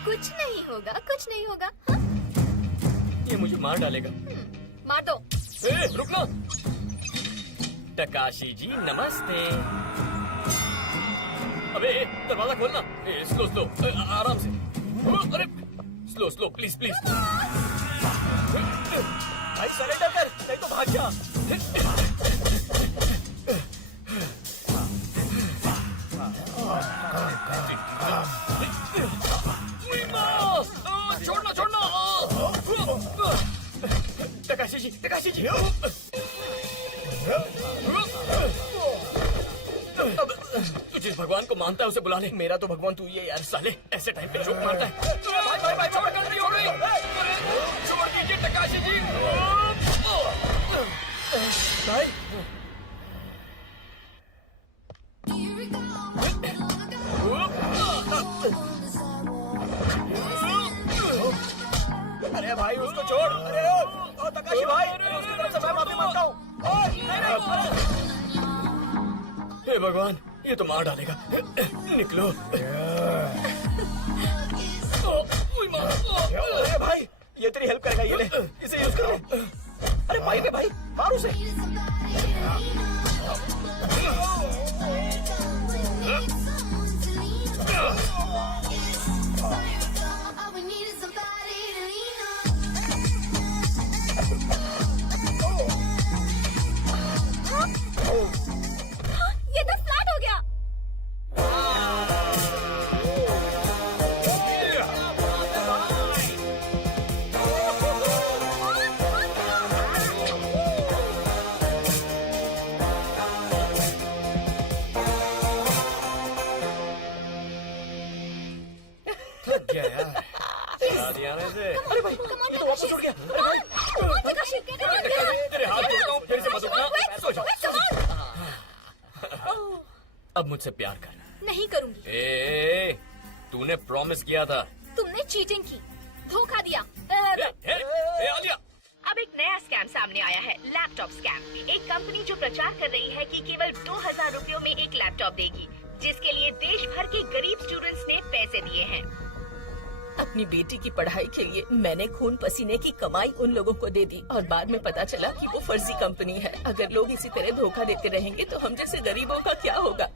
कुछ नहीं होगा, कुछ नहीं होगा। ये मुझे मार डालेगा। मार दो। रुकना। टकाशी जी नमस्ते। अबे दरवाजा खोलना। स्लो स्लो, आराम से। अरे स्लो स्लो, प्लीज प्लीज। भाई सरेंडर कर, नहीं तो भाग जा। छोड़ना छोड़ना। टकाशी जी, टकाशी जी। तू जिस भगवान को मानता है उसे बुला ले। मेरा तो भगवान तू ये यार, साले ऐसे टाइम पे जोक मारता है। भाई भाई भाई, छोड़, गलती हो गई। छोड़ दीजिए टकाशी जी। भाई अरे भाई उसको छोड़। अरे टकाशी भाई, उसकी तरफ से मैं माफी मांगता हूँ। हे भगवान, ये तो मार डालेगा। निकलो। अरे भाई, ये तेरी हेल्प करेगा, ये ले, इसे यूज करो। अरे भाई रे भाई, मार उसे। ये तो फ्लैट हो गया। थक गया यार शादी आने से। अरे भाई, ये तो वापस उड़ गया। तेरे हाथ जोड़ता हूँ, फिर से मत उठना। सो जा। अब मुझसे प्यार कर। नहीं करूंगी। ए, तूने प्रॉमिस किया था। तुमने चीटिंग की, धोखा दिया। आलिया, अब एक नया स्कैम सामने आया है, लैपटॉप स्कैम। एक कंपनी जो प्रचार कर रही है कि केवल 2000 रुपयों में एक लैपटॉप देगी, जिसके लिए देश भर के गरीब स्टूडेंट्स ने पैसे दिए हैं। अपनी बेटी की पढ़ाई के लिए मैंने खून पसीने की कमाई उन लोगों को दे दी और बाद में पता चला कि वो फर्जी कंपनी है। अगर लोग इसी तरह धोखा देते रहेंगे तो हम जैसे गरीबों का क्या होगा?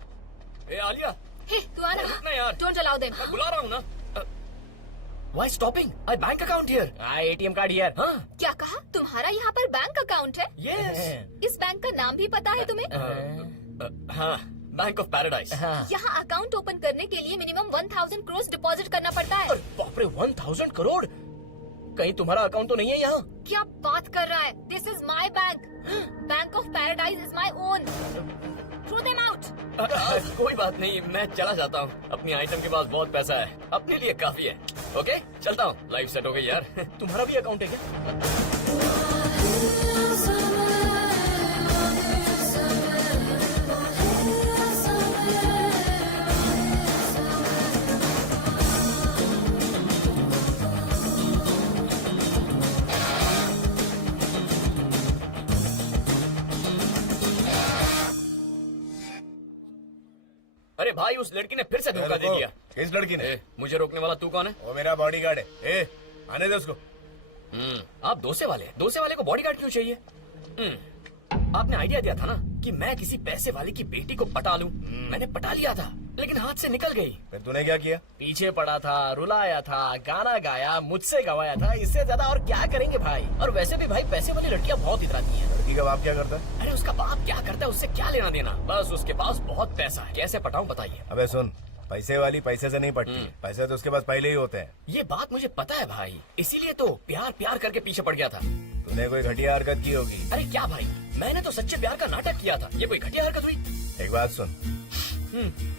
ए आलिया, हे तू आ रहा? रुकना यार। Don't allow them. मैं बुला रहा हूँ ना। Why stopping? I bank account here. ATM card here. हाँ? क्या कहा? तुम्हारा यहाँ पर बैंक अकाउंट है? Yes. इस बैंक का नाम भी पता है तुम्हें? हाँ, बैंक ऑफ पैराडाइज। यहाँ अकाउंट ओपन करने के लिए मिनिमम 1000 करोड़ डिपॉजिट करना पड़ता है। बाप रे, 1000 करोड़? कहीं तुम्हारा अकाउंट तो नहीं है यहाँ? क्या बात कर रहा है? This is my bank. Bank of Paradise is my own. Throw them out. कोई बात नहीं, मैं चला जाता हूँ। अपनी आइटम के पास बहुत पैसा है, अपने लिए काफी है। ओके, चलता हूँ। लाइफ सेट हो गई यार। तुम्हारा भी अकाउंट है क्या? अरे भाई, उस लड़की ने फिर से धोखा दे दिया। किस लड़की ने? मुझे रोकने वाला तू कौन है? वो मेरा बॉडीगार्ड है। ए, आने दे उसको। आप दोसे वाले को बॉडीगार्ड क्यों चाहिए? आपने आइडिया दिया था ना कि मैं किसी पैसे वाले की बेटी को पटा लूं। मैंने पटा लिया था, लेकिन हाथ से निकल गई। फिर तूने क्या किया? पीछे पड़ा था, रुलाया था, गाना गाया, मुझसे गवाया था। इससे ज्यादा और क्या करेंगे भाई? और वैसे भी भाई, पैसे वाली लड़कियां बहुत इतराती हैं। लड़की का बाप क्या करता है? अरे उसका बाप क्या करता है उससे क्या लेना देना? बस उसके पास बहुत पैसा है। कैसे पटाऊं बताइए? अबे सुन, पैसे वाली पैसे से नहीं पटती। पैसे तो उसके पास पहले ही होते हैं। ये बात मुझे पता है भाई, इसीलिए तो प्यार प्यार करके पीछे पड़ गया था। तूने कोई घटिया हरकत की होगी। अरे क्या भाई, मैंने तो सच्चे प्यार का नाटक किया था। ये कोई घटिया हरकत हुई? एक बात सुन,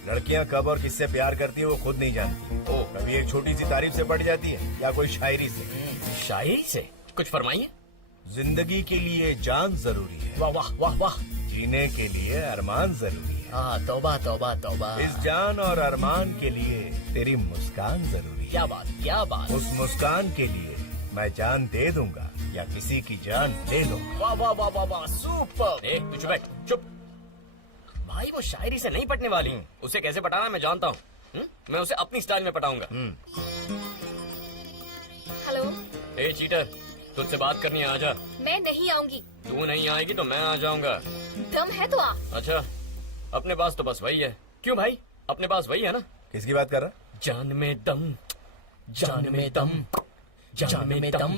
लड़कियां कब और किससे प्यार करती है वो खुद नहीं जानती। कभी एक छोटी सी तारीफ से पट जाती है या कोई शायरी से। शायरी से? कुछ फरमाइए। जिंदगी के लिए जान जरूरी है। वाह वाह वाह वाह। जीने के लिए अरमान जरूरी है। हाँ, तौबा तौबा तौबा। इस जान और अरमान के लिए तेरी मुस्कान जरूरी है। क्या बात, क्या बात। उस मुस्कान के लिए मैं जान दे दूंगा या किसी की जान ले लूंगा। वाह वाह वाह वाह वाह, सुपर। तू चुप बैठ, चुप। भाई वो शायरी से नहीं पटने वाली। उसे कैसे पटाना मैं जानता हूँ। मैं उसे अपनी स्टाइल में पटाऊंगा। हेलो। ए चीटर, तुझसे बात करनी है, आजा। मैं नहीं आऊंगी। तू नहीं आएगी तो मैं आ जाऊंगा। दम है तो आ। अच्छा, अपने पास तो बस वही है। क्यों भाई, अपने पास वही है ना? किसकी बात कर रहा? जान में दम, जान में दम, जान में दम।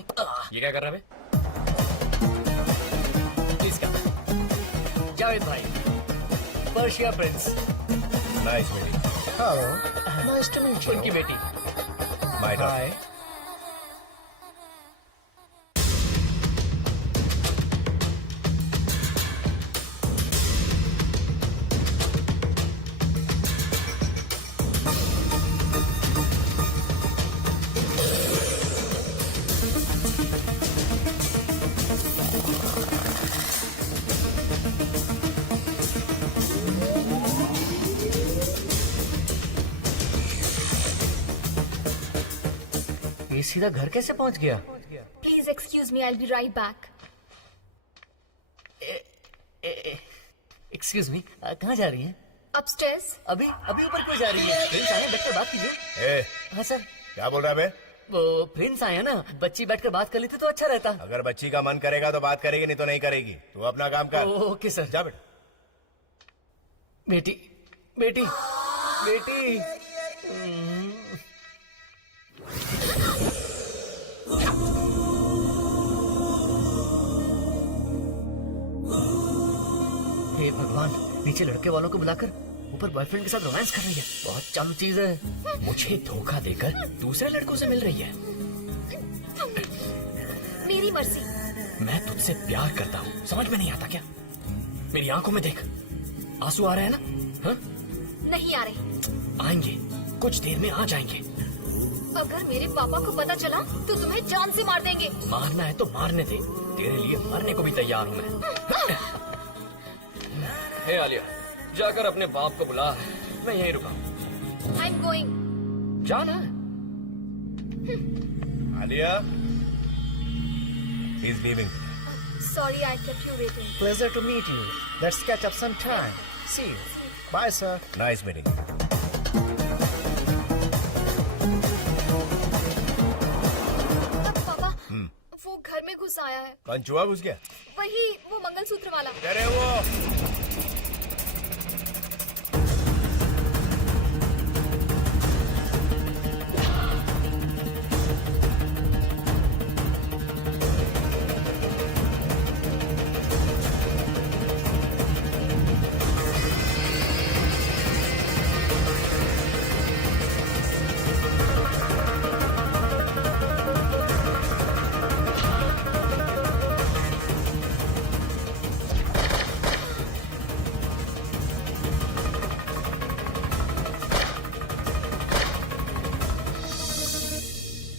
ये क्या कर रहा है? किसका? जावेद भाई, Persia prince. Nice meeting. Hello, nice to meet you. उनकी बेटी। My hi. ये सीधा घर कैसे पहुंच गया? Please excuse me, I will be right back. Excuse me, कहाँ जा रही है? अपस्टेयर्स। अभी अभी ऊपर क्यों जा रही है? प्रिंस आए, बैठकर बात कीजिए। ए, हाँ सर। क्या बोल रहा है बे? वो प्रिंस आया ना, बच्ची बैठकर बात कर लेती तो अच्छा रहता। अगर बच्ची का मन करेगा तो बात करेगी, नहीं तो नहीं करेगी। तू अपना काम कर। Okay sir. जा बेटा। बेटी, बेटी, बेटी। हे भगवान, नीचे लड़के वालों को बुलाकर ऊपर बॉयफ्रेंड के साथ रोमांस कर रही है। बहुत चालू चीज है। मुझे धोखा देकर दूसरे लड़कों से मिल रही है। मेरी मर्जी। मैं तुझसे प्यार करता हूँ, समझ में नहीं आता क्या? मेरी आंखों में देख, आंसू आ रहे हैं ना? हाँ? नहीं आ रहे। आएंगे, कुछ देर में आ जाएंगे। अगर मेरे पापा को पता चला तो तुम्हें जान से मार देंगे। मारना है तो मारने दे, तेरे लिए मरने को भी तैयार हूँ मैं। हे आलिया, जाकर अपने बाप को बुला, मैं यहीं रुका हूँ। I am going. जाना। Alia, he is leaving. Sorry, I kept you waiting. Pleasure to meet you. Let's catch up sometime. See you. Bye, sir. Nice meeting. पापा, वो घर में घुस आया है। कौन चूहा घुस गया? वही, वो मंगलसूत्र वाला। अरे वो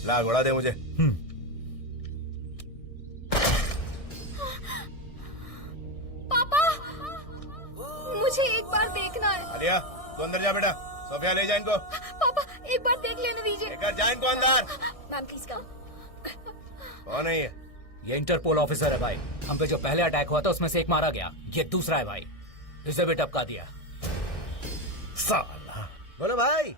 ला, घोड़ा दे मुझे। पापा, मुझे एक बार देखना है। आलिया, तू अंदर जा बेटा। सोफिया ले जा इनको। पापा, एक बार देख लेने दीजिए। लेकर जा इनको अंदर। Ma'am please come. कौन है ये? ये इंटरपोल ऑफिसर है भाई। हम पे जो पहले अटैक हुआ था उसमें से एक मारा गया, ये दूसरा है भाई। इसे भी टपका दिया। साला। बोलो भाई।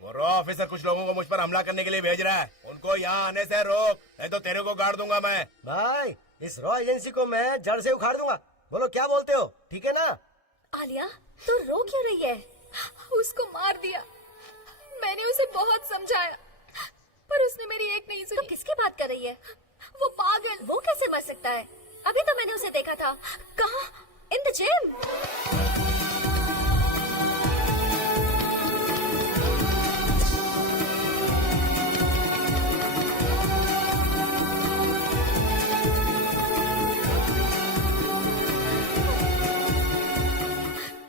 वो रॉ ऑफिसर कुछ लोगों को मुझ पर हमला करने के लिए भेज रहा है। उनको यहाँ आने से रोक, नहीं तो तेरे को गाड़ दूंगा मैं। भाई, इस रॉ एजेंसी को मैं जड़ से उखाड़ दूंगा। बोलो क्या बोलते हो, ठीक है ना? आलिया, तो रो क्यों रही है? उसको मार दिया। मैंने उसे बहुत समझाया, पर उसने मेरी एक नहीं सुनी। तो किसकी बात कर रही है? वो पागल। वो कैसे मर सकता है? अभी तो मैंने उसे देखा था। कहाँ? In the gym.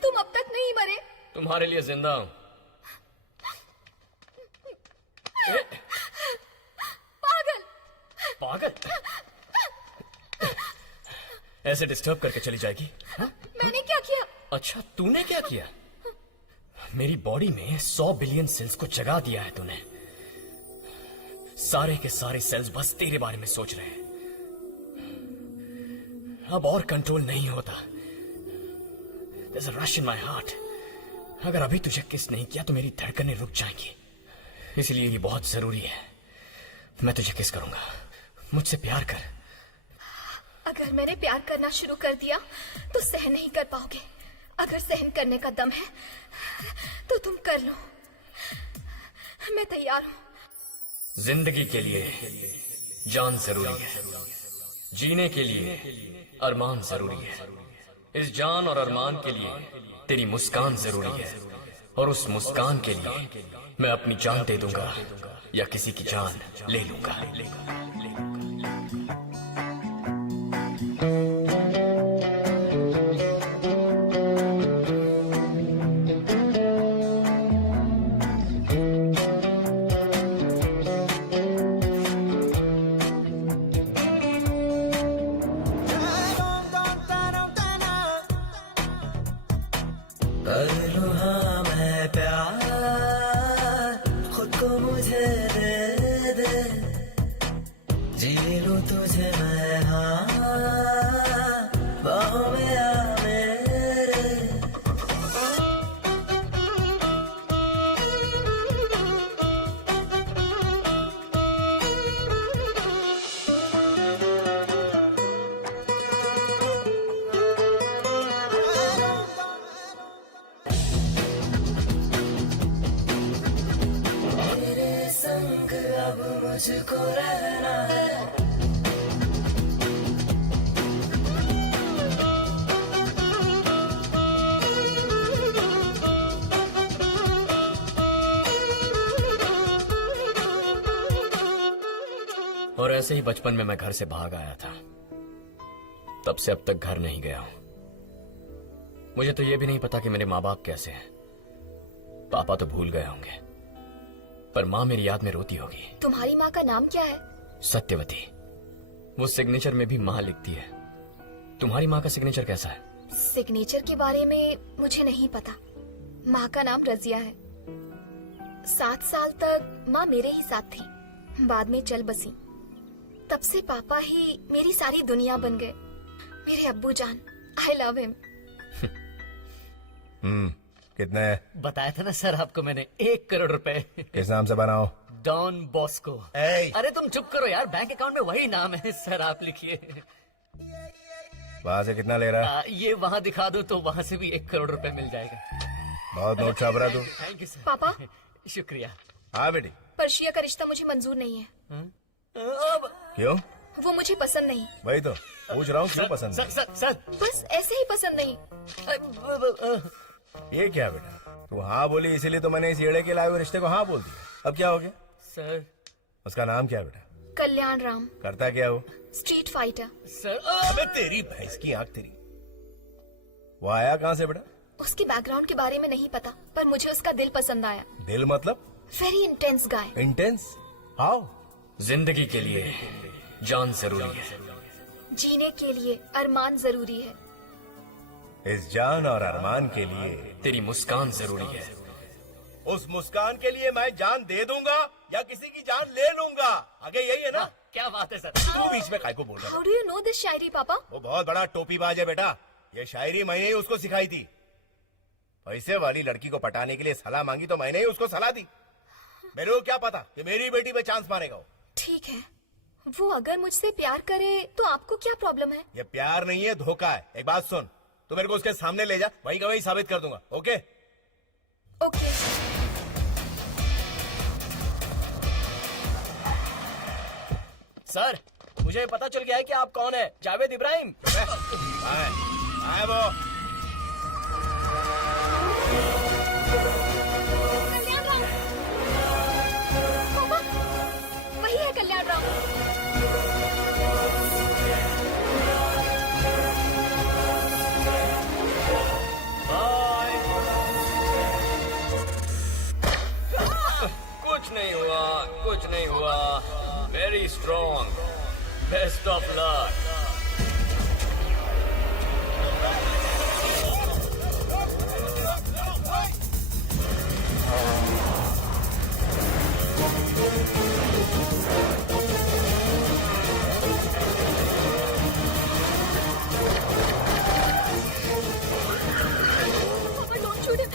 तुम अब तक नहीं मरे। तुम्हारे लिए जिंदा हूँ। पागल। पागल? ऐसे डिस्टर्ब करके चली जाएगी? हा? मैंने क्या किया? अच्छा, तूने क्या किया? मेरी बॉडी में 100 बिलियन सेल्स को जगा दिया है तूने। सारे के सारे सेल्स बस तेरे बारे में सोच रहे हैं। अब और कंट्रोल नहीं होता। There's a rush in my heart. अगर अभी तुझे किस नहीं किया तो मेरी धड़कनें रुक जाएंगी। इसलिए ये बहुत जरूरी है। मैं तुझे किस करूंगा। मुझसे प्यार कर। अगर मैंने प्यार करना शुरू कर दिया तो सहन नहीं कर पाओगे। अगर सहन करने का दम है तो तुम कर लो। मैं तैयार हूँ। जिंदगी के लिए जान जरूरी है, जीने के लिए अरमान जरूरी है। इस जान और अरमान के लिए तेरी मुस्कान जरूरी है, और उस मुस्कान के लिए मैं अपनी जान दे दूंगा या किसी की जान ले लूंगा। कर लूं हाँ मैं प्यार, खुद को मुझे दे दे, जी लूं तुझे मैं हाँ, बाहों में आ मेरे। तेरे संग अब मुझको रहना है। और ऐसे ही बचपन में मैं घर से भाग आया था, तब से अब तक घर नहीं गया हूं। मुझे तो ये भी नहीं पता कि मेरे माँ बाप कैसे हैं। पापा तो भूल गए होंगे, पर माँ मेरी याद में रोती होगी। तुम्हारी माँ का नाम क्या है? सत्यवती। वो सिग्नेचर में भी माँ लिखती है। तुम्हारी माँ का सिग्नेचर कैसा है? सिग्नेचर के बारे में मुझे नहीं पता। माँ का नाम रजिया है। 7 साल तक माँ मेरे ही साथ थी, बाद में चल बसी। तब से पापा ही मेरी सारी दुनिया बन गए। मेरे अब्बू जान, आई लव हिम। कितने? बताया था ना सर आपको मैंने, 1 करोड़ रुपए। किस नाम से बनाओ? Don Bosco. अरे तुम चुप करो यार, बैंक अकाउंट में वही नाम है सर, आप लिखिए। वहाँ से कितना ले रहा है? ये वहाँ दिखा दो तो वहाँ से भी 1 करोड़ रुपए मिल जाएगा। बहुत नोट छाप रहा तू। Thank you sir. पापा, शुक्रिया। हाँ बेटी। पर्शिया का रिश्ता मुझे मंजूर नहीं है। क्यों? वो मुझे पसंद नहीं। वही तो पूछ रहा हूँ, क्यों पसंद नहीं? सर बस ऐसे ही पसंद नहीं। ये क्या बेटा, तू हाँ बोली इसीलिए तो मैंने इस येड़े के लाए हुए रिश्ते को हाँ बोल दिया। अब क्या हो गया? सर उसका नाम क्या है बेटा? कल्याण राम। करता क्या वो? Street fighter. सर अबे तेरी भैंस की आंख तेरी। वो आया कहाँ से बेटा? उसके बैकग्राउंड के बारे में नहीं पता, पर मुझे उसका दिल पसंद आया। दिल मतलब? Very intense guy. Intense? How? जिंदगी के लिए जान जरूरी है, जीने के लिए अरमान जरूरी है। इस जान और अरमान के लिए तेरी मुस्कान जरूरी है। उस मुस्कान के लिए मैं जान दे दूंगा या किसी की जान ले लूंगा। आगे यही है ना? क्या बात है सर। तू बीच में काय को बोल रहा है? How do you know this shayari papa? वो बहुत बड़ा टोपीबाज है बेटा। ये शायरी मैंने ही उसको सिखाई थी। पैसे वाली लड़की को पटाने के लिए सलाह मांगी तो मैंने ही उसको सलाह दी। मेरे को क्या पता कि मेरी बेटी पे चांस मारेगा वो। ठीक है, वो अगर मुझसे प्यार करे तो आपको क्या प्रॉब्लम है? ये प्यार नहीं है, धोखा है। एक बात सुन, तू मेरे को उसके सामने ले जा, वही का वही साबित कर दूंगा। ओके? ओके। सर, मुझे पता चल गया है कि आप कौन है। जावेद इब्राहिम। आए वो। पापा, वही है कल्याण राम। कुछ नहीं हुआ, कुछ नहीं हुआ। Very strong. Best of luck. पापा, don't shoot him.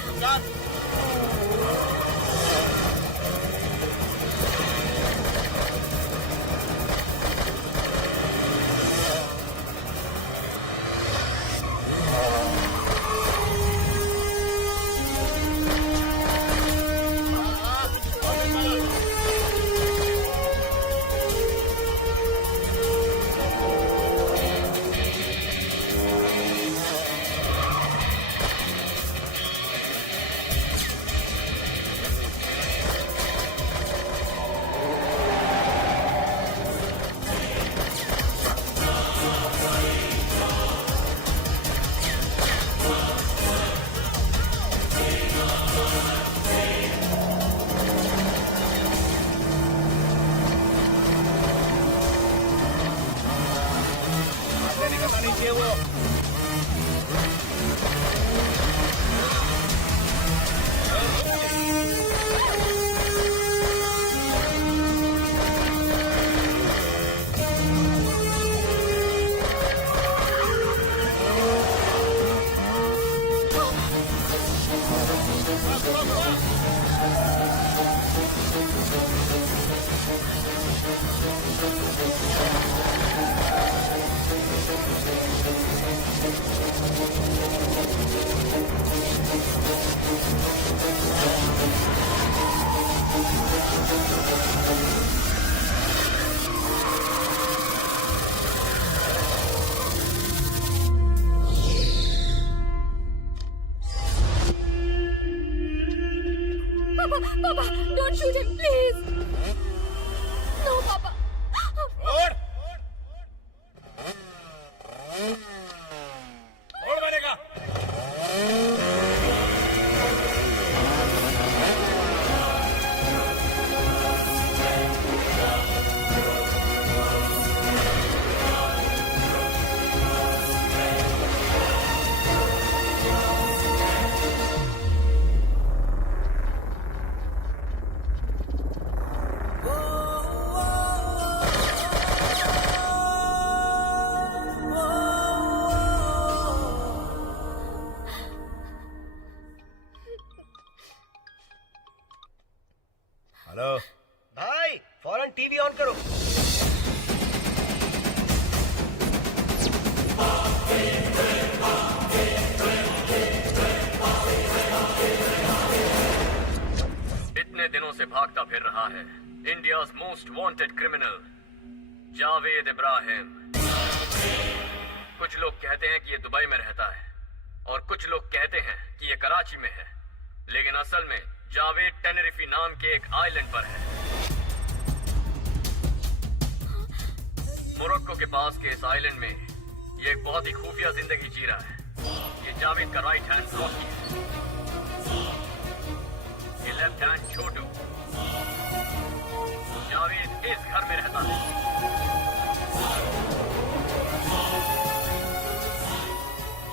पापा don't shoot him please. No पापा। हेलो भाई फौरन टीवी ऑन करो। इतने दिनों से भागता फिर रहा है India's most wanted criminal Javed Ibrahim. कुछ लोग कहते हैं कि ये दुबई में रहता है और कुछ लोग कहते हैं कि ये कराची में है, लेकिन असल में जावेद टेनेरिफी नाम के एक आइलैंड पर है। मोरक्को के पास के इस आइलैंड में ये एक बहुत ही खुफिया जिंदगी जी रहा है। ये जावेद का राइट हैंड रॉकी है, ये लेफ्ट हैंड छोटू। जावेद इस घर में रहता है।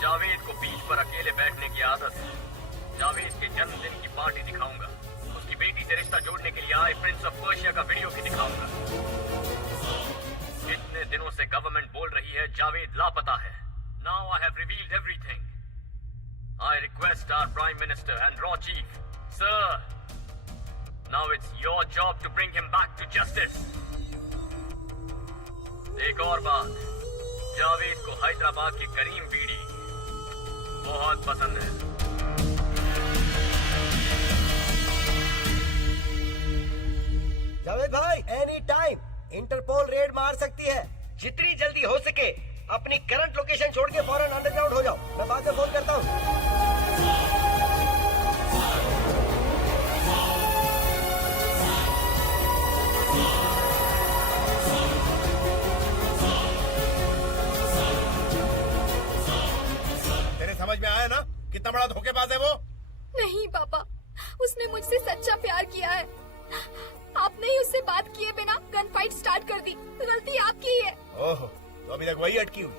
जावेद को बीच पर अकेले बैठने की आदत है। जावेद के जन्मदिन की पार्टी दिखाऊंगा, उसकी बेटी से रिश्ता जोड़ने के लिए आए प्रिंस ऑफ पर्शिया का वीडियो भी दिखाऊंगा। इतने दिनों से गवर्नमेंट बोल रही है जावेद लापता है। Now I have revealed everything. I request our prime minister and रॉ chief, sir, now it's your job to bring him back to justice. एक और बात, जावेद को हैदराबाद की करीम बीड़ी बहुत पसंद है। जावेद भाई एनी टाइम इंटरपोल रेड मार सकती है। जितनी जल्दी हो सके अपनी करंट लोकेशन छोड़ के फौरन अंडरग्राउंड हो जाओ। मैं बाद में फोन करता हूँ। तेरे समझ में आया ना कितना बड़ा धोखेबाज है वो? नहीं पापा, उसने मुझसे सच्चा प्यार किया है। आपने ही उससे बात किए बिना गन फाइट स्टार्ट कर दी। गलती आपकी है। ओहो, तो अभी तक वही अटकी हुई।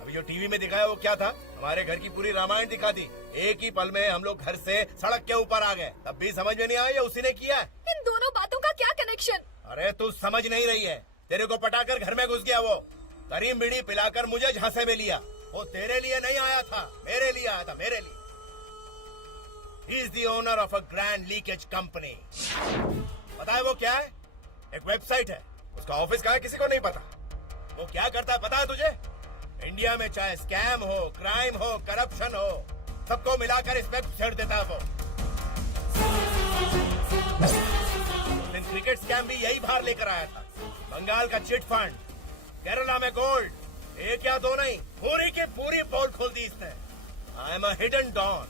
अभी जो टीवी में दिखाया वो क्या था? हमारे घर की पूरी रामायण दिखा दी। एक ही पल में हम लोग घर से सड़क के ऊपर आ गए। तब भी समझ में नहीं आया उसी ने किया है। इन दोनों बातों का क्या कनेक्शन? अरे तू समझ नहीं रही है। तेरे को पटाकर घर में घुस गया वो। करीम बीड़ी पिलाकर मुझे झांसे में लिया। वो तेरे लिए नहीं आया था, मेरे लिए आया था, मेरे लिए। He is the owner of a grand leakage company. पता है वो क्या है? एक वेबसाइट है। उसका ऑफिस कहाँ है किसी को नहीं पता। वो क्या करता है पता है तुझे? इंडिया में चाहे स्कैम हो, क्राइम हो, करप्शन हो, सबको मिलाकर इसमें छेड़ देता है वो। क्रिकेट स्कैम भी यही बाहर लेकर आया था। बंगाल का चिट फंड, केरला में गोल्ड, एक या दो नहीं, पूरी की पूरी पोल खोल दी इसने। I am a hidden don,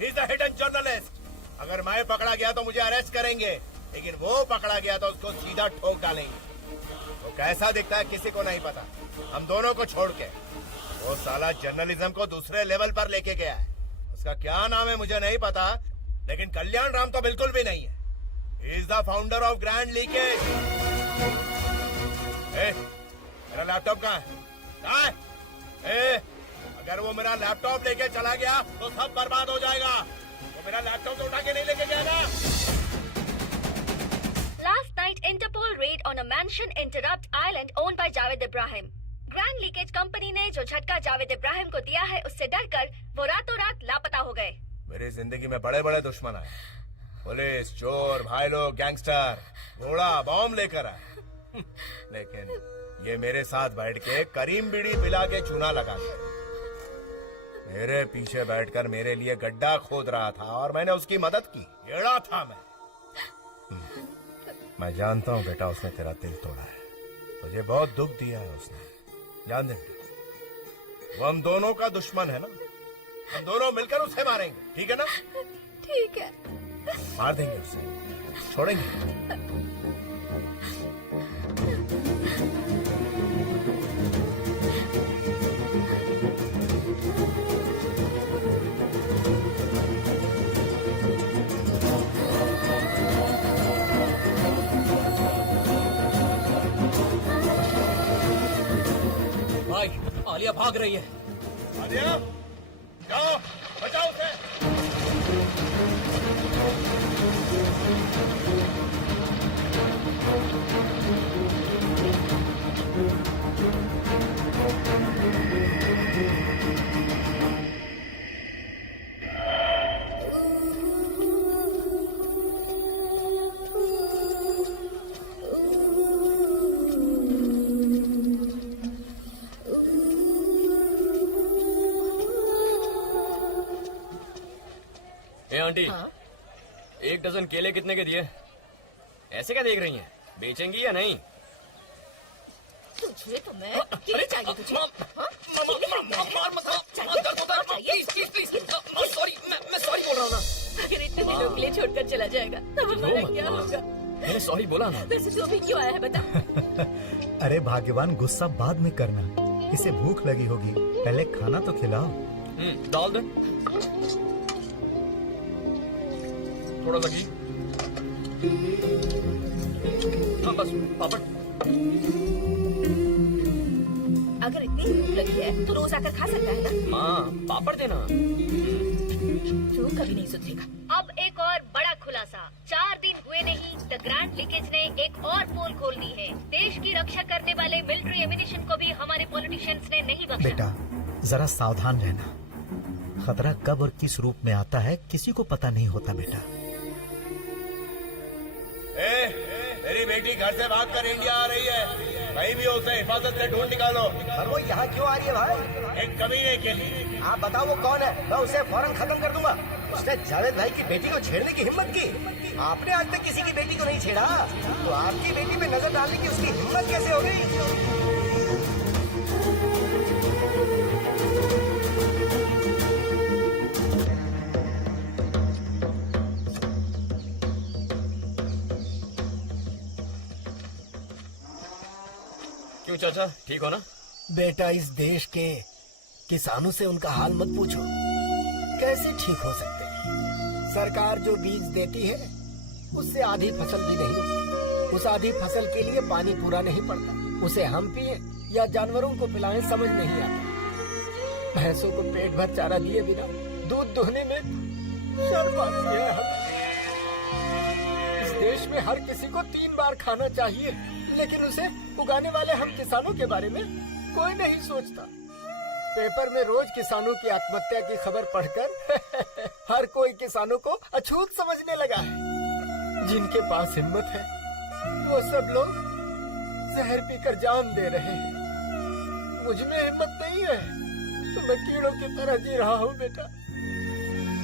he is a hidden journalist. अगर मैं पकड़ा गया तो मुझे अरेस्ट करेंगे, लेकिन वो पकड़ा गया तो उसको सीधा ठोक डालेंगे। वो कैसा दिखता है किसी को नहीं पता। हम दोनों को छोड़ के वो साला जर्नलिज्म को दूसरे लेवल पर लेके गया है। उसका क्या नाम है मुझे नहीं पता, लेकिन कल्याण राम तो बिल्कुल भी नहीं है। He is the founder of grand leakage. मेरा लैपटॉप कहाँ है? कहाँ है? अगर वो मेरा लैपटॉप लेके चला गया तो सब बर्बाद हो जाएगा। वो मेरा लैपटॉप तो उठा के नहीं लेके जाएगा। Last night, Interpol raid on a mansion in Tarabt Island owned by Javed Ibrahim. Grand leakage company ने जो झटका जावेद इब्राहिम को दिया है, उससे डरकर वो रातों रात लापता हो गए। मेरी जिंदगी में बड़े बड़े दुश्मन आए, पुलिस, चोर, भाई लोग, गैंगस्टर, घोड़ा, बॉम्ब लेकर आए, लेकिन ये मेरे साथ बैठ के करीम बीड़ी पिला के चूना लगा गया। मेरे पीछे बैठकर मेरे लिए गड्ढा खोद रहा था और मैंने उसकी मदद की। एड़ा था मैं जानता हूँ बेटा, उसने तेरा दिल तोड़ा है, तुझे बहुत दुख दिया है उसने। जान दे, वो हम दोनों का दुश्मन है ना, हम दोनों मिलकर उसे मारेंगे, ठीक है ना? ठीक है। मार देंगे उसे, छोड़ेंगे। भाई आलिया भाग रही है। आलिया, जाओ, बचाओ उसे। ए आंटी, एक डजन केले कितने के दिए? ऐसे क्या देख रही हैं? बेचेंगी या नहीं? तुझे तो मैं केले चाहिए तुझे? सॉरी, मैं सॉरी बोल रहा हूँ ना। अगर इतने दिनों के लिए छोड़कर चला जाएगा तो हमारा क्या होगा? मैंने सॉरी बोला ना। वैसे तू अभी क्यों आया है बता? अरे भाग्यवान, गुस्सा बाद में करना, इसे भूख लगी होगी, पहले खाना तो खिलाओ। डाल दे, थोड़ा लगी। हाँ बस, पापड़। अगर इतनी भूख लगी है तो रोज आकर खा सकता है ना? माँ, पापड़ देना। तू कभी नहीं सुधरेगा। अब एक और बड़ा खुलासा। 4 दिन हुए नहीं, द ग्रैंड लीकेज ने एक और पोल खोल दी है। देश की रक्षा करने वाले मिलिट्री एमिनेशन को भी हमारे पॉलिटिशियंस ने नहीं बख्शा। बेटा जरा सावधान रहना, खतरा कब और किस रूप में आता है किसी को पता नहीं होता बेटा। मेरी बेटी घर से भाग कर इंडिया आ रही है, कहीं भी उसे हिफाजत से ढूंढ निकालो। पर वो यहाँ क्यों आ रही है भाई? एक कमीने के लिए। आप बताओ वो कौन है, मैं उसे फौरन खत्म कर दूंगा। उसने जावेद भाई की बेटी को छेड़ने की हिम्मत की। आपने आज तक किसी की बेटी को नहीं छेड़ा, तो आपकी बेटी पे नजर डालने की उसकी हिम्मत कैसे हो गई? क्यों चाचा, ठीक हो ना? बेटा इस देश के किसानों से उनका हाल मत पूछो, कैसे ठीक हो सकते हैं। सरकार जो बीज देती है उससे आधी फसल भी नहीं होती। उस आधी फसल के लिए पानी पूरा नहीं पड़ता, उसे हम पिए या जानवरों को पिलाएं समझ नहीं आता। भैंसों को पेट भर चारा दिए बिना दूध दुहने में शर्म आती है हमें। इस देश में हर किसी को 3 बार खाना चाहिए, लेकिन उसे उगाने वाले हम किसानों के बारे में कोई नहीं सोचता। पेपर में रोज किसानों की आत्महत्या की खबर पढ़कर हर कोई किसानों को अछूत समझने लगा है। जिनके पास हिम्मत है वो सब लोग जहर पीकर जान दे रहे हैं। मुझ में हिम्मत नहीं है तो मैं कीड़ों की तरह जी रहा हूँ बेटा।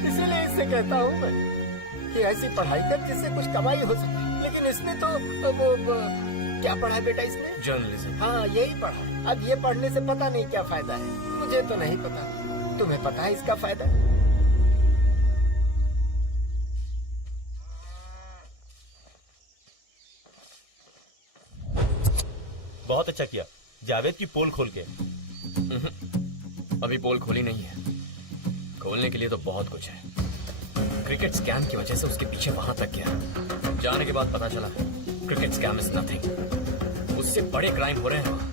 इसीलिए इससे कहता हूँ मैं कि ऐसी पढ़ाई कर जिससे कुछ कमाई हो सके। लेकिन इसने तो वो क्या पढ़ा है बेटा इसने? जर्नलिज्म। हाँ यही पढ़ा। अब ये पढ़ने से पता नहीं क्या फायदा है, मुझे तो नहीं पता। तुम्हें पता है इसका फायदा? बहुत अच्छा किया, जावेद की पोल खोल के। अभी पोल खोली नहीं है, खोलने के लिए तो बहुत कुछ है। क्रिकेट स्कैम की वजह से उसके पीछे वहां तक गया। जाने के बाद पता चला क्रिकेट स्कैम इज नथिंग, उससे बड़े क्राइम हो रहे हैं वहां।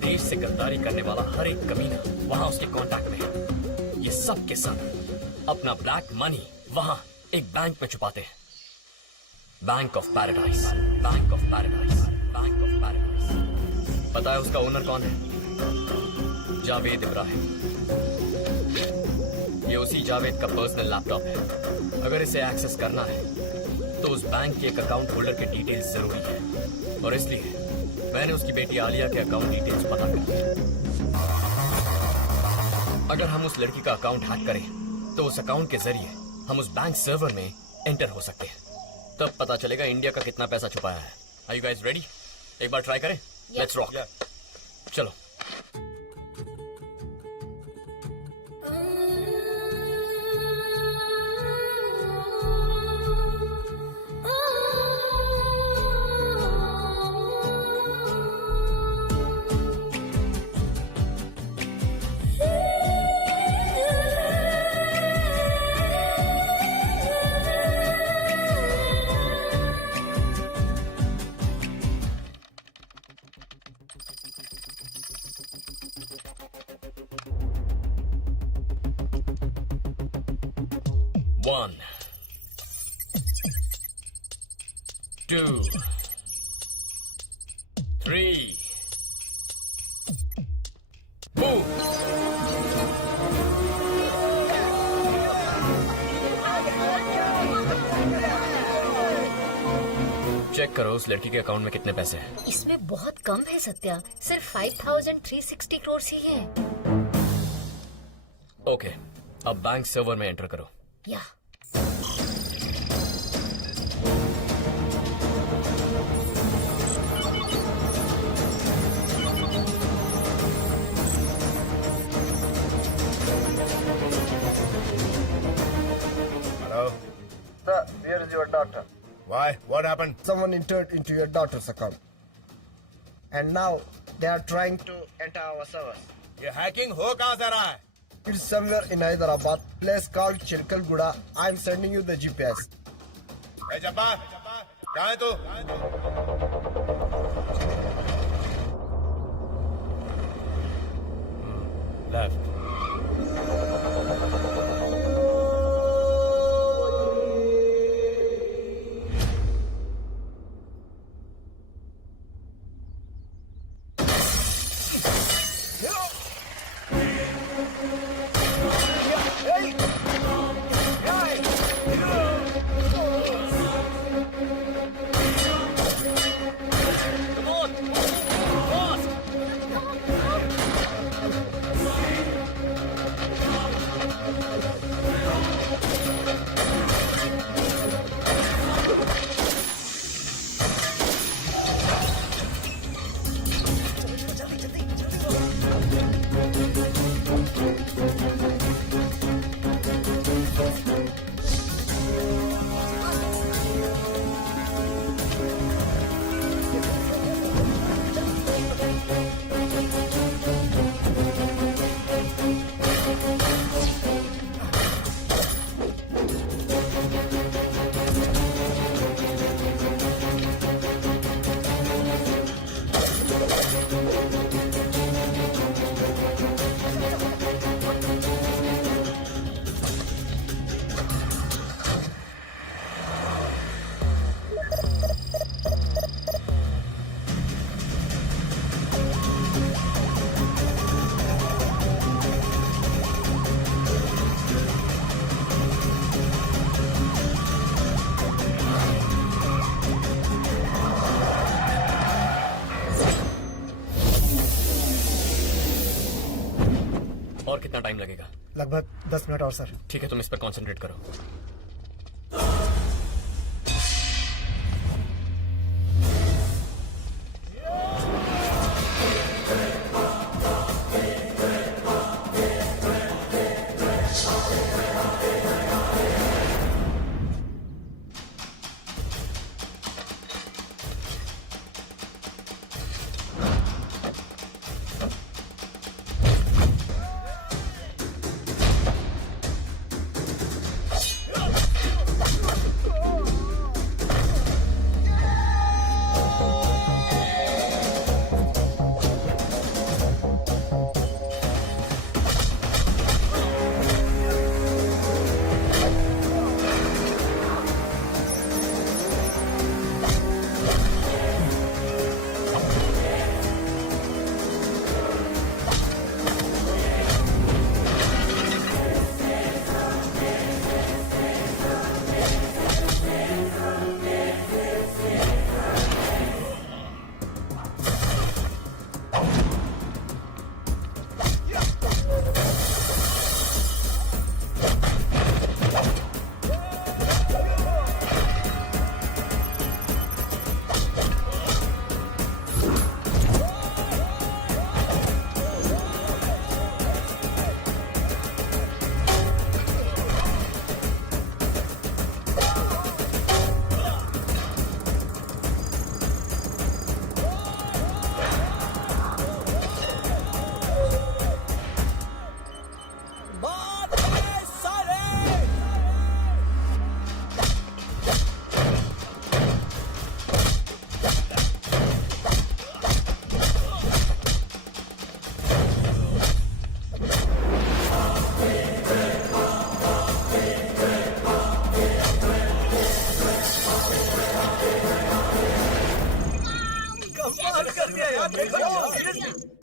देश से गद्दारी करने वाला हर एक कमीना वहां उसके कांटेक्ट में है। ये सब के सब अपना ब्लैक मनी वहां एक बैंक में छुपाते हैं। Bank of paradise, bank of paradise, bank of paradise. पता है उसका ओनर कौन है? जावेद इब्राहिम। ये उसी जावेद का पर्सनल लैपटॉप है। अगर इसे एक्सेस करना है तो उस बैंक के एक अकाउंट होल्डर के डिटेल्स जरूरी है, और इसलिए मैंने उसकी बेटी आलिया के अकाउंट डिटेल्स पता कर लिए। अगर हम उस लड़की का अकाउंट हैक करें तो उस अकाउंट के जरिए हम उस बैंक सर्वर में एंटर हो सकते हैं। तब पता चलेगा इंडिया का कितना पैसा छुपाया है। Are you guys ready? एक बार ट्राई करें। Let's rock. चलो। 1 2 3 boom. चेक करो उस लड़की के अकाउंट में कितने पैसे हैं। इसमें बहुत कम है सत्या, सिर्फ 5360 करोड़ ही है। ओके, अब बैंक सर्वर में एंटर करो। या Hello? Sir, here is your daughter. Why? What happened? Someone entered into your daughter's account. And now they are trying to enter our servers. ये हैकिंग हो कहाँ से रहा है? It's somewhere in Hyderabad, place called Chirkalguda. I'm sending you the GPS. ए जब्बा, कहाँ है तू? लेफ्ट। और कितना टाइम लगेगा? लगभग 10 मिनट और सर। ठीक है, तुम इस पर कंसंट्रेट करो।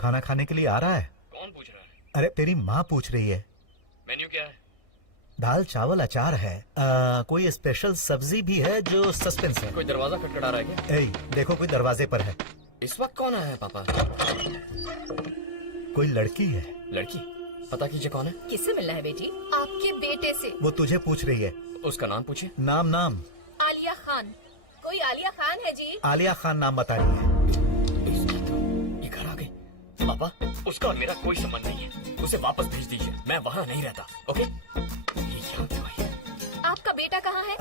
खाना खाने के लिए आ रहा है? कौन पूछ रहा है? अरे तेरी माँ पूछ रही है। मेन्यू क्या है? दाल चावल अचार है। कोई स्पेशल सब्जी भी है जो सस्पेंस है। कोई दरवाजा खटखटा रहा है क्या? ए, देखो कोई दरवाजे पर है। इस वक्त कौन आया है पापा? कोई लड़की है। लड़की? पता कीजिए कौन है। किससे मिलना है बेटी? आपके बेटे से। वो तुझे पूछ रही है। उसका नाम पूछिए। नाम आलिया खान। कोई आलिया खान है जी? आलिया खान नाम बता रही है। ये घर आ गई। पापा, उसका और मेरा कोई संबंध नहीं है। उसे वापस भेज दीजिए, मैं वहाँ नहीं रहता। ओके? ये यहाँ क्यों आई है? आपका बेटा कहाँ है?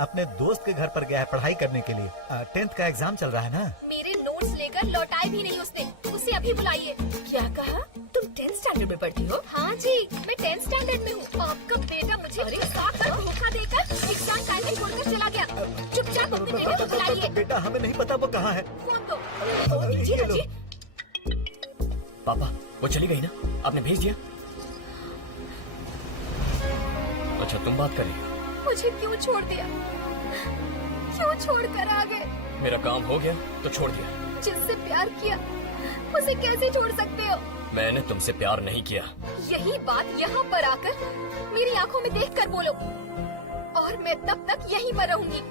अपने दोस्त के घर पर गया है पढ़ाई करने के लिए। 10th का एग्जाम चल रहा है ना। मेरे नोट्स लेकर लौटाए भी नहीं उसने। उसे अभी बुलाइए। क्या कहा? तुम 10th स्टैंडर्ड में पढ़ती हो? हाँ जी, मैं 10th स्टैंडर्ड में हूँ। आपका बेटा मुझे धोखा देकर एग्जाम टाइम छोड़कर चला गया। चुपचाप अपने बेटे को बुलाइए। बेटा हमें नहीं पता वो कहाँ है। फोन दो। जी ना जी। पापा, वो चली गई ना? आपने भेज दिया? अच्छा, तुम बात कर रही हो। मुझे क्यों छोड़ दिया? क्यों छोड़ कर आ गए? मेरा काम हो गया तो छोड़ दिया। जिससे प्यार किया उसे कैसे छोड़ सकते हो? मैंने तुमसे प्यार नहीं किया। यही बात यहाँ पर आकर मेरी आंखों में देखकर बोलो, और मैं तब तक यहीं पर रहूंगी।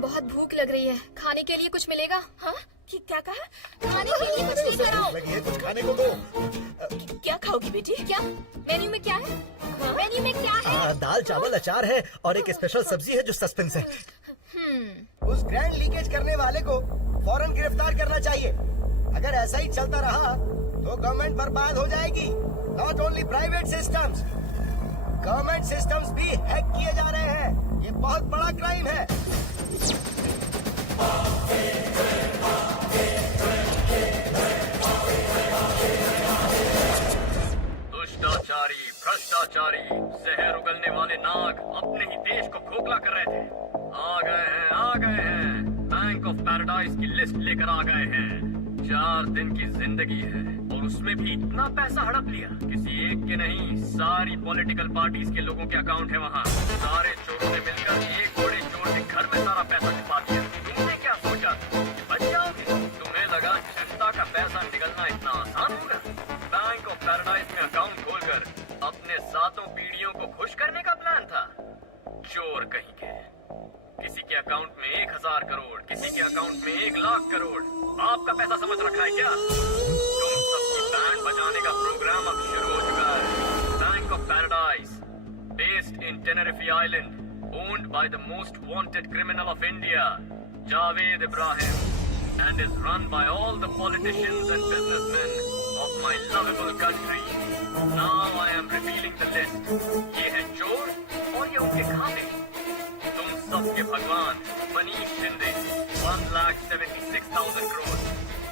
बहुत भूख लग रही है, खाने के लिए कुछ मिलेगा? हाँ? क्या कहा? खाने के लिए कुछ लेकर आओ। कुछ खाने को दो। क्या खाओगी बेटी? क्या मेन्यू में क्या है? हाँ? मेन्यू में क्या है? दाल चावल अचार है और एक स्पेशल सब्जी है जो सस्पेंस है। उस ग्रैंड लीकेज करने वाले को फौरन गिरफ्तार करना चाहिए। अगर ऐसा ही चलता रहा तो गवर्नमेंट बर्बाद हो जाएगी। Not only private systems, government systems भी हैक किए जा रहे हैं। ये बहुत बड़ा क्राइम है। दुष्टाचारी, भ्रष्टाचारी, जहर उगलने वाले नाग अपने ही देश को खोखला कर रहे थे। आ गए हैं। बैंक ऑफ पैराडाइज की लिस्ट लेकर आ गए हैं। 4 दिन की जिंदगी है और उसमें भी इतना पैसा हड़प लिया। किसी एक के नहीं, सारी पॉलिटिकल पार्टीज के लोगों के अकाउंट है वहाँ। सारे चोरों ने मिलकर एक बड़े चोर के घर में सारा पैसा छुपा दिया। तुमने क्या सोचा कि बच जाओगे? तुम्हें लगा जनता का पैसा निकलना इतना आसान होगा? बैंक ऑफ पैराडाइज में अकाउंट खोलकर अपने 7 पीढ़ियों को खुश करने का प्लान था। चोर कहीं के। किसी के अकाउंट में 1000 करोड़, किसी के अकाउंट में 1 लाख करोड़। आपका पैसा समझ रखा है क्या? तुम सबकी बैंड बजाने का प्रोग्राम अब शुरू हो चुका है। Bank of paradise, based in Tenerife island, owned by the most wanted criminal of India, Javed Ibrahim, and is run by all the politicians and businessmen of my lovable country. Now I am revealing the list. ये है चोर और ये उनके खाते। तुम सबके भगवान मनीष शिंदे 1,76,000 करोड़,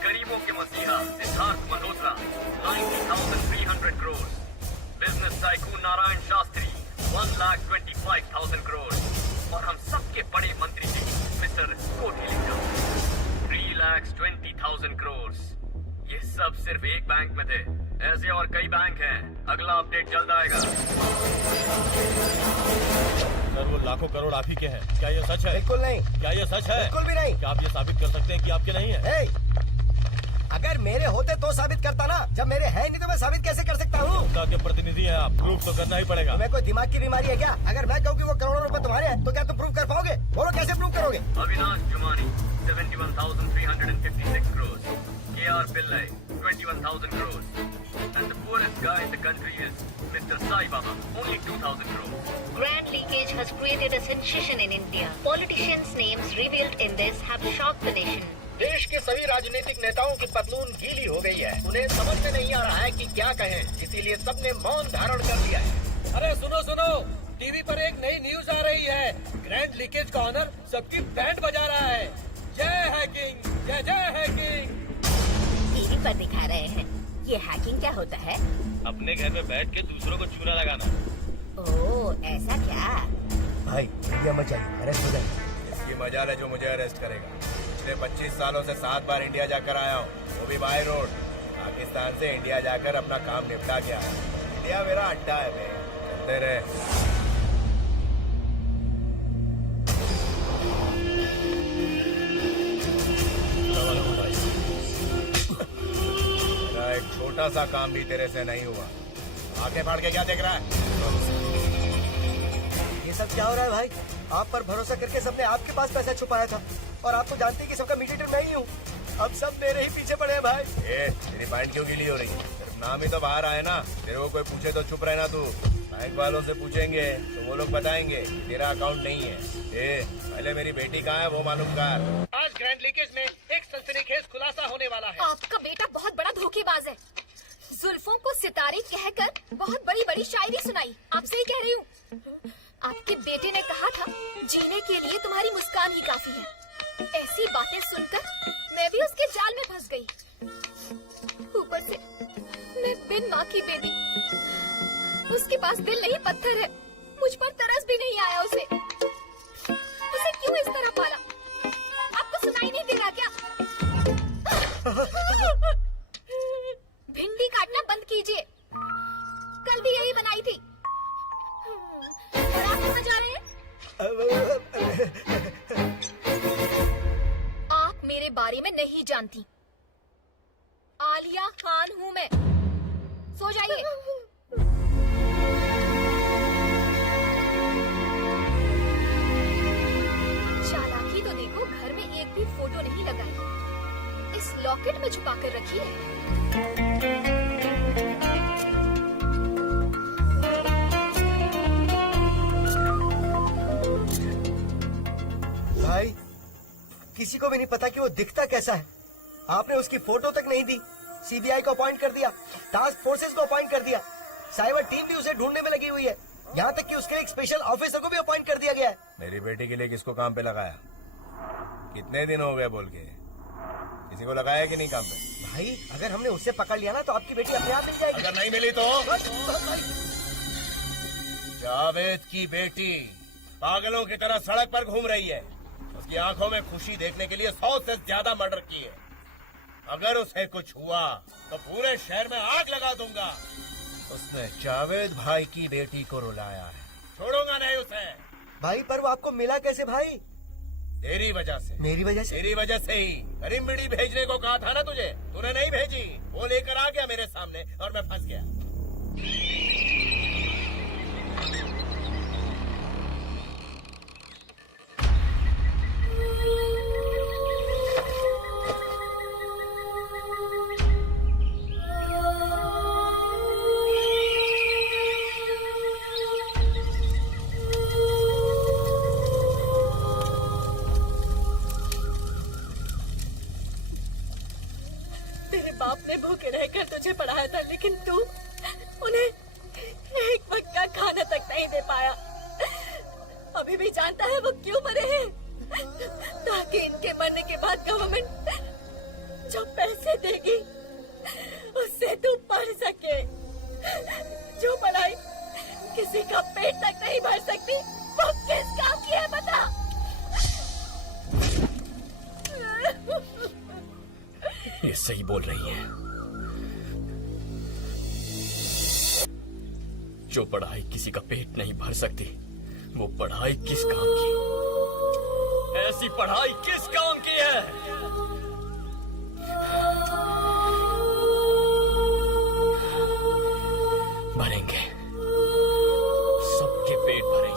गरीबों के मसीहा सिद्धार्थ मल्होत्रा 90,300 करोड़, बिजनेस टाइकून नारायण शास्त्री 1,25,000 करोड़, और हम सबके बड़े मंत्री जी मिस्टर कोटिलिंगम 3,20,000 करोड़। ये सब सिर्फ एक बैंक में थे। ऐसे और कई बैंक हैं। अगला अपडेट जल्द आएगा। सर, वो लाखों करोड़ आप ही के हैं, क्या ये सच है? बिल्कुल नहीं। क्या ये सच है? बिल्कुल भी नहीं। क्या आप ये साबित कर सकते हैं कि आपके नहीं है? अगर मेरे होते तो साबित करता ना, जब मेरे है नहीं तो मैं साबित कैसे कर सकता हूँ? जनता के प्रतिनिधि हैं आप, प्रूफ तो करना ही पड़ेगा। तुम्हें कोई दिमाग की बीमारी है क्या? अगर मैं कहूँ कि वो करोड़ों रुपए तुम्हारे हैं तो क्या तुम प्रूफ कर पाओगे? बोलो कैसे प्रूफ करोगे? Avinash Jumani 71,356 crore, KR Pillai 21,000 crores, and the poorest guy in the country is Mr. Sai Baba, only 2,000 crores. Grand leakage has created a sensation in India. Politicians' names revealed in this have shocked the nation. देश के सभी राजनीतिक नेताओं की पतलून गीली हो गई है। उन्हें समझ में नहीं आ रहा है कि क्या कहें, इसीलिए सबने मौन धारण कर लिया है। अरे सुनो, टीवी पर एक नई न्यूज आ रही है। ग्रैंड लीकेज का ऑनर सबकी बैंड बजा रहा है। जय हैकिंग, जय जय हैकिंग। टीवी पर दिखा रहे हैं। ये हैकिंग क्या होता है? अपने घर में बैठ के दूसरों को चूना लगाना। ओह, ऐसा क्या? भाई इंडिया में चाहिए, अरेस्ट हो जाए। इसकी मजाल है जो मुझे अरेस्ट करेगा। पिछले 25 सालों से 7 बार इंडिया जाकर आया हूँ, वो भी बाय रोड। पाकिस्तान से इंडिया जाकर अपना काम निपटा गया। इंडिया मेरा अड्डा है बे, चलते रहे। थोड़ा सा काम भी तेरे से नहीं हुआ। आंखें फाड़ के क्या देख रहा है? ये सब क्या हो रहा है भाई? आप पर भरोसा करके सबने आपके पास पैसा छुपाया था और आप तो जानते हैं कि सबका मीडिएटर मैं ही हूँ। अब सब मेरे ही पीछे पड़े हैं भाई। तेरी पैंट क्यों गीली हो रही है? सिर्फ नाम ही तो बाहर आए ना। तेरे को कोई पूछे तो चुप रहना तू। बैंक वालों से पूछेंगे तो वो लोग बताएंगे तेरा अकाउंट नहीं है। पहले मेरी बेटी कहाँ है वो मालूम कर। आज ग्रैंड लीकेज में एक सनसनीखेज खुलासा होने वाला है। आपका बेटा बहुत बड़ा धोखेबाज है। जुल्फों को सितारे कहकर बहुत बड़ी बड़ी शायरी सुनाई। आपसे ही कह रही हूँ। आपके बेटे ने कहा था जीने के लिए तुम्हारी मुस्कान ही काफी है। ऐसी बातें सुनकर मैं भी उसके जाल में फंस गई। ऊपर से मैं बिन माँ की बेटी। उसके पास दिल नहीं पत्थर है। मुझ पर तरस भी नहीं आया उसे क्यों इस तरह पाला? आपको सुनाई नहीं दे रहा क्या? भिंडी काटना बंद कीजिए। कल भी यही बनाई थी। और आप कहाँ जा रहे हैं? आप मेरे बारे में नहीं जानती। आलिया खान हूँ मैं। सो जाइए। चालाकी तो देखो, घर में एक भी फोटो नहीं लगाई। इस लॉकेट में छुपा कर रखी है। भाई किसी को भी नहीं पता कि वो दिखता कैसा है। आपने उसकी फोटो तक नहीं दी। सीबीआई को अपॉइंट कर दिया, टास्क फोर्सेस को अपॉइंट कर दिया, साइबर टीम भी उसे ढूंढने में लगी हुई है। यहाँ तक कि उसके लिए एक स्पेशल ऑफिसर को भी अपॉइंट कर दिया गया है। मेरी बेटी के लिए किसको काम पे लगाया? कितने दिन हो गए बोल के? किसी को लगाया कि नहीं काम पे? भाई अगर हमने उससे पकड़ लिया ना तो आपकी बेटी अपने आप मिल जाएगी। अगर नहीं मिली तो? जावेद की बेटी पागलों की तरह सड़क पर घूम रही है। उसकी आंखों में खुशी देखने के लिए 100 से ज्यादा मर्डर किए। अगर उसे कुछ हुआ तो पूरे शहर में आग लगा दूंगा। उसने जावेद भाई की बेटी को रुलाया है। छोड़ूंगा नहीं उसे। भाई पर वो आपको मिला कैसे भाई? तेरी वजह से। मेरी वजह से? तेरी वजह से ही। करीम बीड़ी भेजने को कहा था ना तुझे, तूने नहीं भेजी। वो लेकर आ गया मेरे सामने और मैं फंस गया। तेरे बाप ने भूखे रहकर तुझे पढ़ाया था, लेकिन तू उन्हें एक वक्त का खाना तक नहीं दे पाया। अभी भी जानता है वो क्यों मरे हैं? ताकि इनके मरने के बाद गवर्नमेंट जो पैसे देगी उससे तू पढ़ सके। जो पढ़ाई किसी का पेट तक नहीं भर सकती वो किस काम की है बता? ये सही बोल रही है। जो पढ़ाई किसी का पेट नहीं भर सकती वो पढ़ाई किस काम की? ऐसी पढ़ाई किस काम की है? भरेंगे, सबके पेट भरेंगे।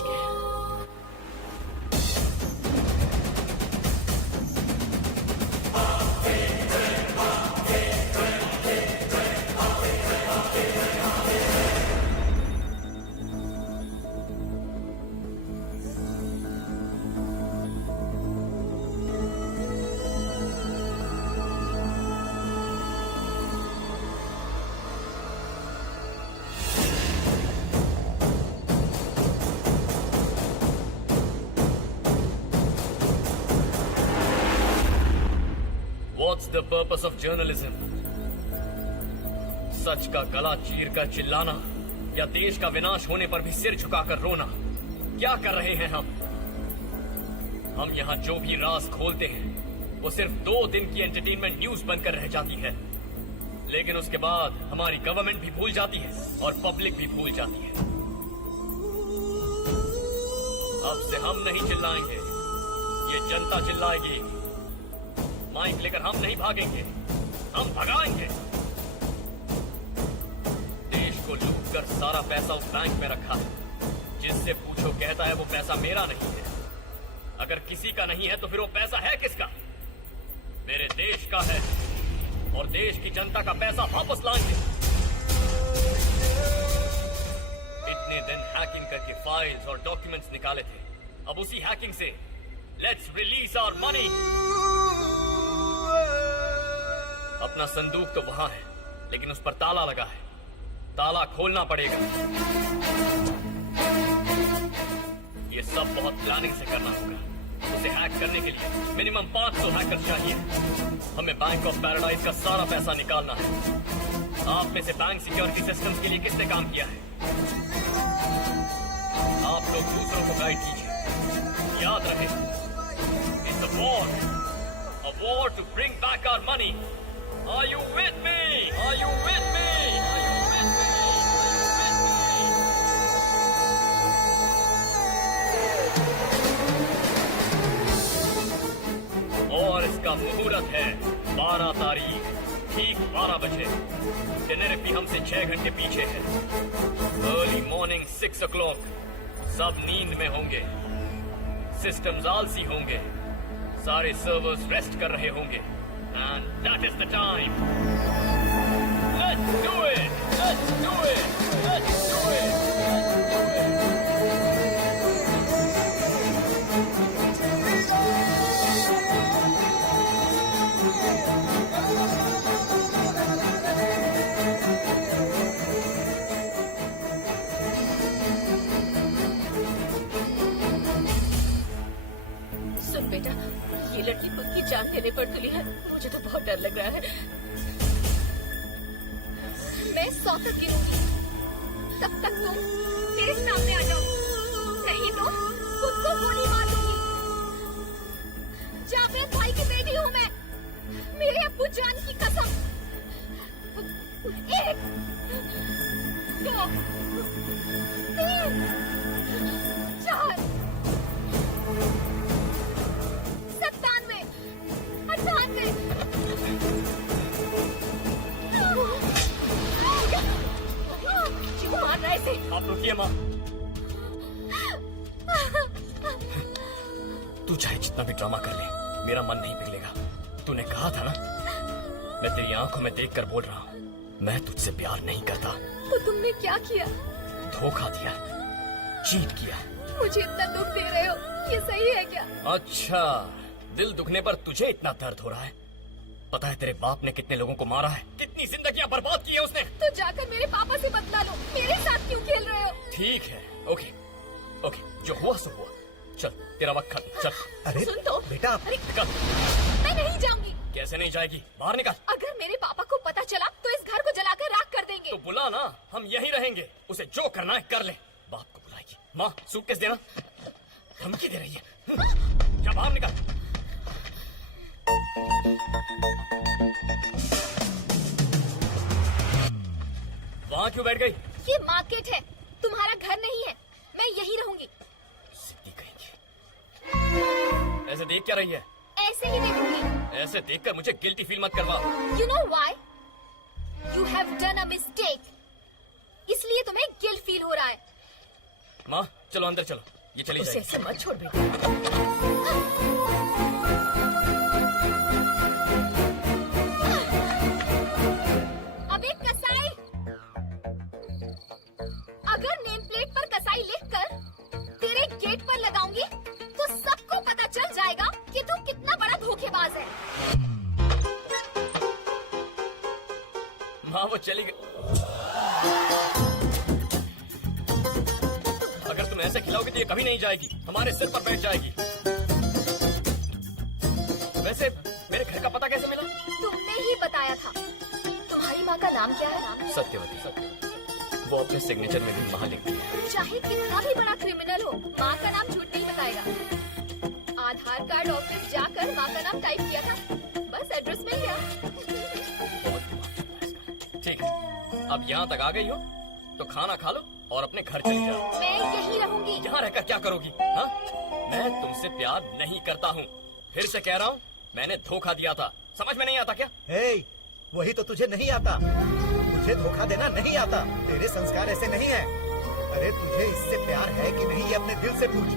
What's the purpose of journalism? सच का गला चीर कर चिल्लाना या देश का विनाश होने पर भी सिर झुकाकर रोना? क्या कर रहे हैं हम यहाँ जो भी राज खोलते हैं वो सिर्फ 2 दिन की एंटरटेनमेंट न्यूज बनकर रह जाती है, लेकिन उसके बाद हमारी गवर्नमेंट भी भूल जाती है और पब्लिक भी भूल जाती है। अब से हम नहीं चिल्लाएंगे, ये जनता चिल्लाएगी। माइक लेकर हम नहीं भागेंगे, हम भगाएंगे। छुपकर सारा पैसा उस बैंक में रखा है। जिससे पूछो कहता है वो पैसा मेरा नहीं है। अगर किसी का नहीं है तो फिर वो पैसा है किसका? मेरे देश का है और देश की जनता का पैसा वापस लाएंगे। इतने दिन हैकिंग करके फाइल्स और डॉक्यूमेंट्स निकाले थे, अब उसी हैकिंग से लेट्स रिलीज आवर मनी। अपना संदूक तो वहां है लेकिन उस पर ताला लगा है, ताला खोलना पड़ेगा। ये सब बहुत प्लानिंग से करना होगा। उसे हैक करने के लिए मिनिमम 500 हैकर चाहिए। हमें बैंक ऑफ पैराडाइज का सारा पैसा निकालना है। आप में से बैंक सिक्योरिटी सिस्टम्स के लिए किसने काम किया है? आप लोग दूसरों को गाइड कीजिए। याद रहे, it's a war to bring back our money. Are you with me? Are you with me? Are you with me? और इसका मुहूर्त है 12 तारीख, ठीक 12 बजे। डिनर भी हमसे 6 घंटे पीछे है। अर्ली मॉर्निंग 6 o'clock सब नींद में होंगे, सिस्टम्स आलसी होंगे, सारे सर्वर्स रेस्ट कर रहे होंगे। And that is the time. Let's do it. Let's do it. Let's do it. सुन बेटा, ये लड़की पक्की जान देने पर तुली है। मुझे तो बहुत डर लग रहा है। मैं 100 तक गिरूंगी, तब तक तुम मेरे सामने आ जाओ, नहीं तो खुद को गोली मार दूंगी। जावेद भाई की बेटी हूँ मैं, मेरे अब्बू जान की कसम। 1 2 3 4 97 98 क्यों मार रहा है इसे? आप रुकिए माँ। तू चाहे जितना भी ड्रामा कर ले, मेरा मन नहीं पिघलेगा। तूने कहा था ना, मैं तेरी आंखों में देखकर बोल रहा हूँ, मैं तुझसे प्यार नहीं करता। तो तुमने क्या किया? धोखा दिया, चीट किया। मुझे इतना दुख दे रहे हो, ये सही है क्या? अच्छा, दिल दुखने पर तुझे इतना दर्द हो रहा है? पता है तेरे बाप ने कितने लोगों को मारा है, कितनी जिंदगियां बर्बाद की है उसने। तो जाकर मेरे पापा से बदला लो, मेरे साथ क्यों खेल रहे हो? ठीक है, ओके ओके, जो हुआ सो हुआ। चल, तेरा वक्त खत्म, चल। अरे सुन तो बेटा, निकल। मैं नहीं जाऊंगी। कैसे नहीं जाएगी? बाहर निकल। अगर मेरे पापा को पता चला तो इस घर को जलाकर राख कर देंगे। तो बुला ना, हम यहीं रहेंगे। उसे जो करना है कर ले। बाप को बुलाएगी। माँ, सूटकेस देना। धमकी दे रही है। जा बाहर निकल। वहाँ क्यों बैठ गई? ये मार्केट है, तुम्हारा घर नहीं है। मैं यही रहूंगी। सिद्धि कहेंगे। ऐसे देख क्या रही है? ऐसे ही देखूंगी। ऐसे देखकर मुझे गिल्टी फील मत करवा। You know why? You have done a mistake. इसलिए तुम्हें गिल्ट फील हो रहा है। माँ, चलो अंदर चलो। ये चली उसे जाएगी। ऐसे मत छोड़ बेटा। अबे कसाई, अगर नेम प्लेट पर कसाई लिखकर तेरे गेट पर लगाऊंगी तो सबको पता चल जाएगा कि तू कितना बड़ा धोखेबाज है। माँ, वो चली गई। अगर तुम ऐसे खिलाओगे तो ये कभी नहीं जाएगी, हमारे सिर पर बैठ जाएगी। वैसे मेरे घर का पता कैसे मिला? तुमने ही बताया था। तुम्हारी माँ का नाम क्या है? सत्यवती। वो अपने सिग्नेचर में भी माँ लिखती है। चाहे कितना भी बड़ा क्रिमिनल हो, माँ का नाम झूठ नहीं बताएगा। आधार कार्ड ऑफिस जाकर माँ का नाम टाइप किया था, बस एड्रेस मिल गया। ठीक है, अब यहाँ तक आ गई हो तो खाना खा लो और अपने घर चली जाओ। मैं यही रहूंगी। यहाँ रहकर क्या करोगी? हाँ, मैं तुमसे प्यार नहीं करता हूँ। फिर से कह रहा हूँ, मैंने धोखा दिया था। समझ में नहीं आता क्या? वही तो तुझे नहीं आता। तुझे धोखा देना नहीं आता। तेरे संस्कार ऐसे नहीं है। अरे तुझे इससे प्यार है कि नहीं, ये अपने दिल से पूछ।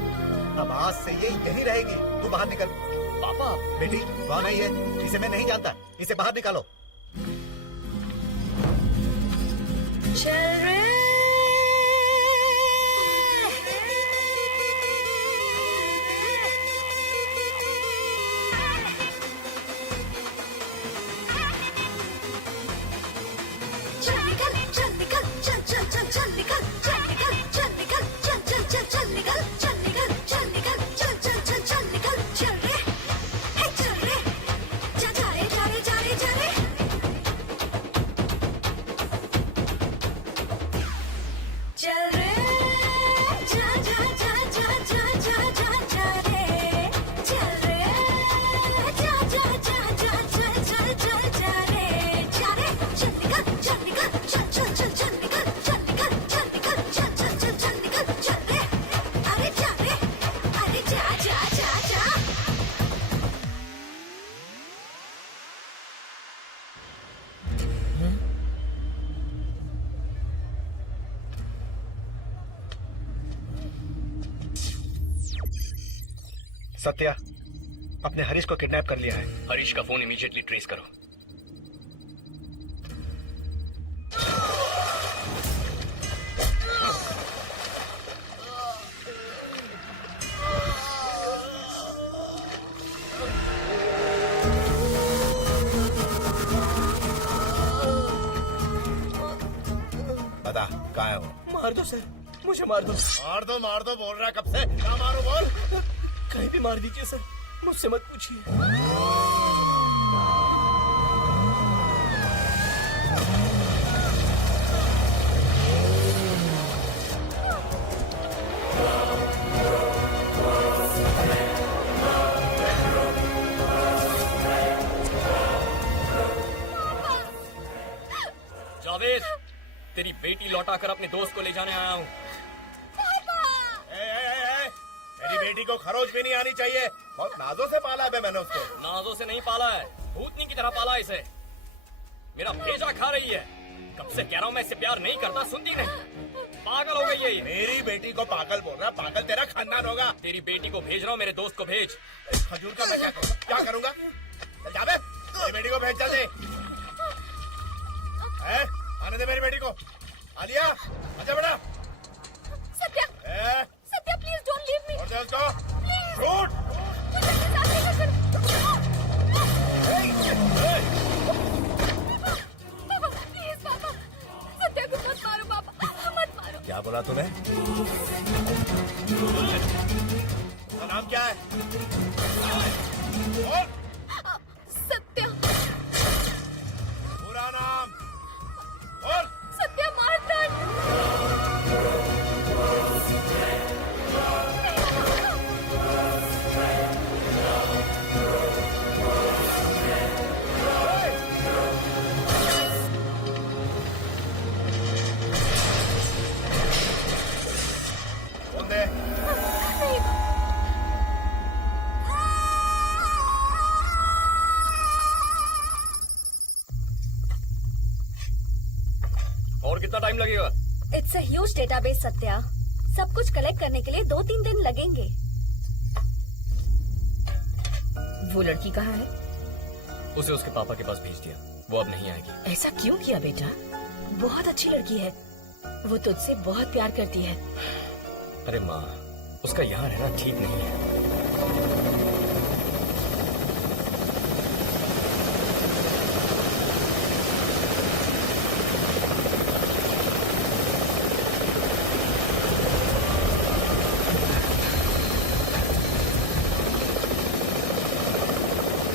अब आज से ये यही रहेगी। तू बाहर निकल। पापा। बेटी कौन है ये? इसे मैं नहीं जानता। इसे बाहर निकालो। चल रे। चल निकल, चल निकल, चल चल चल चल निकल, चल निकल, चल निकल, चल चल चल चल निकल, चल निकल, चल निकल, चल चल चल चल निकल, चल रे, हे चल रे, जा रे, जा रे, जा रे, जा रे। चल रे, जा जा जा जा जा जा जा जा रे, चल रे, जा जा जा जा जा जा जा जा रे, जा रे, चल निकल, चल निकल, चल चल चल चल निकल, चल निकल, चल निकल, चल चल चल चल निकल, चल रे, अरे जा रे, अरे जा जा जा जा। सत्या, अपने हरीश को किडनैप कर लिया है। हरीश का फोन इमीडिएटली ट्रेस करो। बता कहाँ है वो? मार दो सर, मुझे मार दो। मार दो बोल रहा है कब से? क्या मारो बोल? कहीं भी मार दीजिए सर, मुझसे मत पूछिए। जावेद, तेरी बेटी लौटाकर अपने दोस्त को ले जाने आया हूँ। मेरी बेटी को खरोच भी नहीं आनी चाहिए। बहुत नाजों से पाला है मैंने उसको। नाजों से नहीं पाला है, भूतनी की तरह पाला है इसे। मेरा भेजा खा रही है। कब से कह रहा हूँ मैं इससे प्यार नहीं करता, सुनती नहीं। पागल हो गई है ये। मेरी बेटी को पागल बोल रहा? पागल तेरा खानदान होगा। तेरी बेटी को भेज रहा हूँ, मेरे दोस्त को भेज। खजूर का मैं क्या करूँगा? जावेद, मेरी बेटी को भेज जल्दी। आने दे मेरी बेटी को। आलिया, आजा बेटा। Satya, Satya please don't leave me. और उसको शूट। प्लीज पापा, सत्या को मत मारो पापा, मत मारो। क्या बोला तूने? उसका नाम क्या है? बोल। सत्या। पूरा नाम बोल। सत्या मार्तंड। बोल दे। और कितना टाइम लगेगा? It's a huge database Satya. सब कुछ कलेक्ट करने के लिए 2-3 दिन लगेंगे। वो लड़की कहाँ है? उसे उसके पापा के पास भेज दिया, वो अब नहीं आएगी। ऐसा क्यों किया बेटा? बहुत अच्छी लड़की है, वो तुझसे बहुत प्यार करती है। अरे माँ, उसका यहाँ रहना ठीक नहीं है।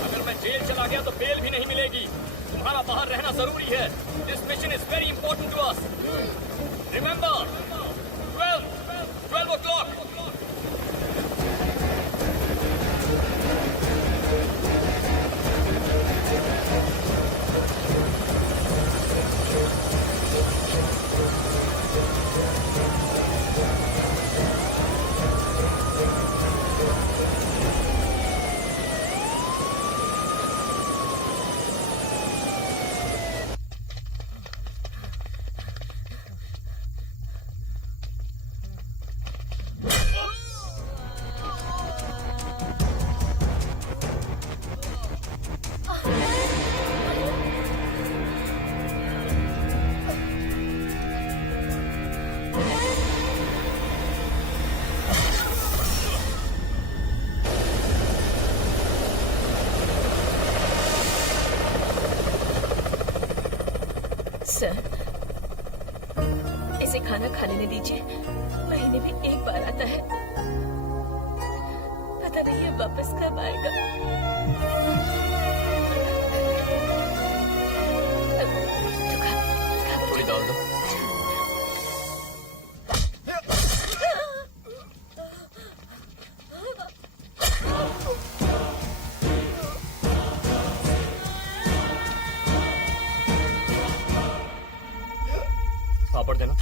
अगर मैं जेल चला गया तो बेल भी नहीं मिलेगी। तुम्हारा बाहर रहना जरूरी है। This mission is very important to us. Remember 12 o'clock. मुझे खाना खा लेने दीजिए। महीने में एक बार आता है, पता नहीं है वापस कब आएगा। थोड़ी दाल दो। पापड़ देना।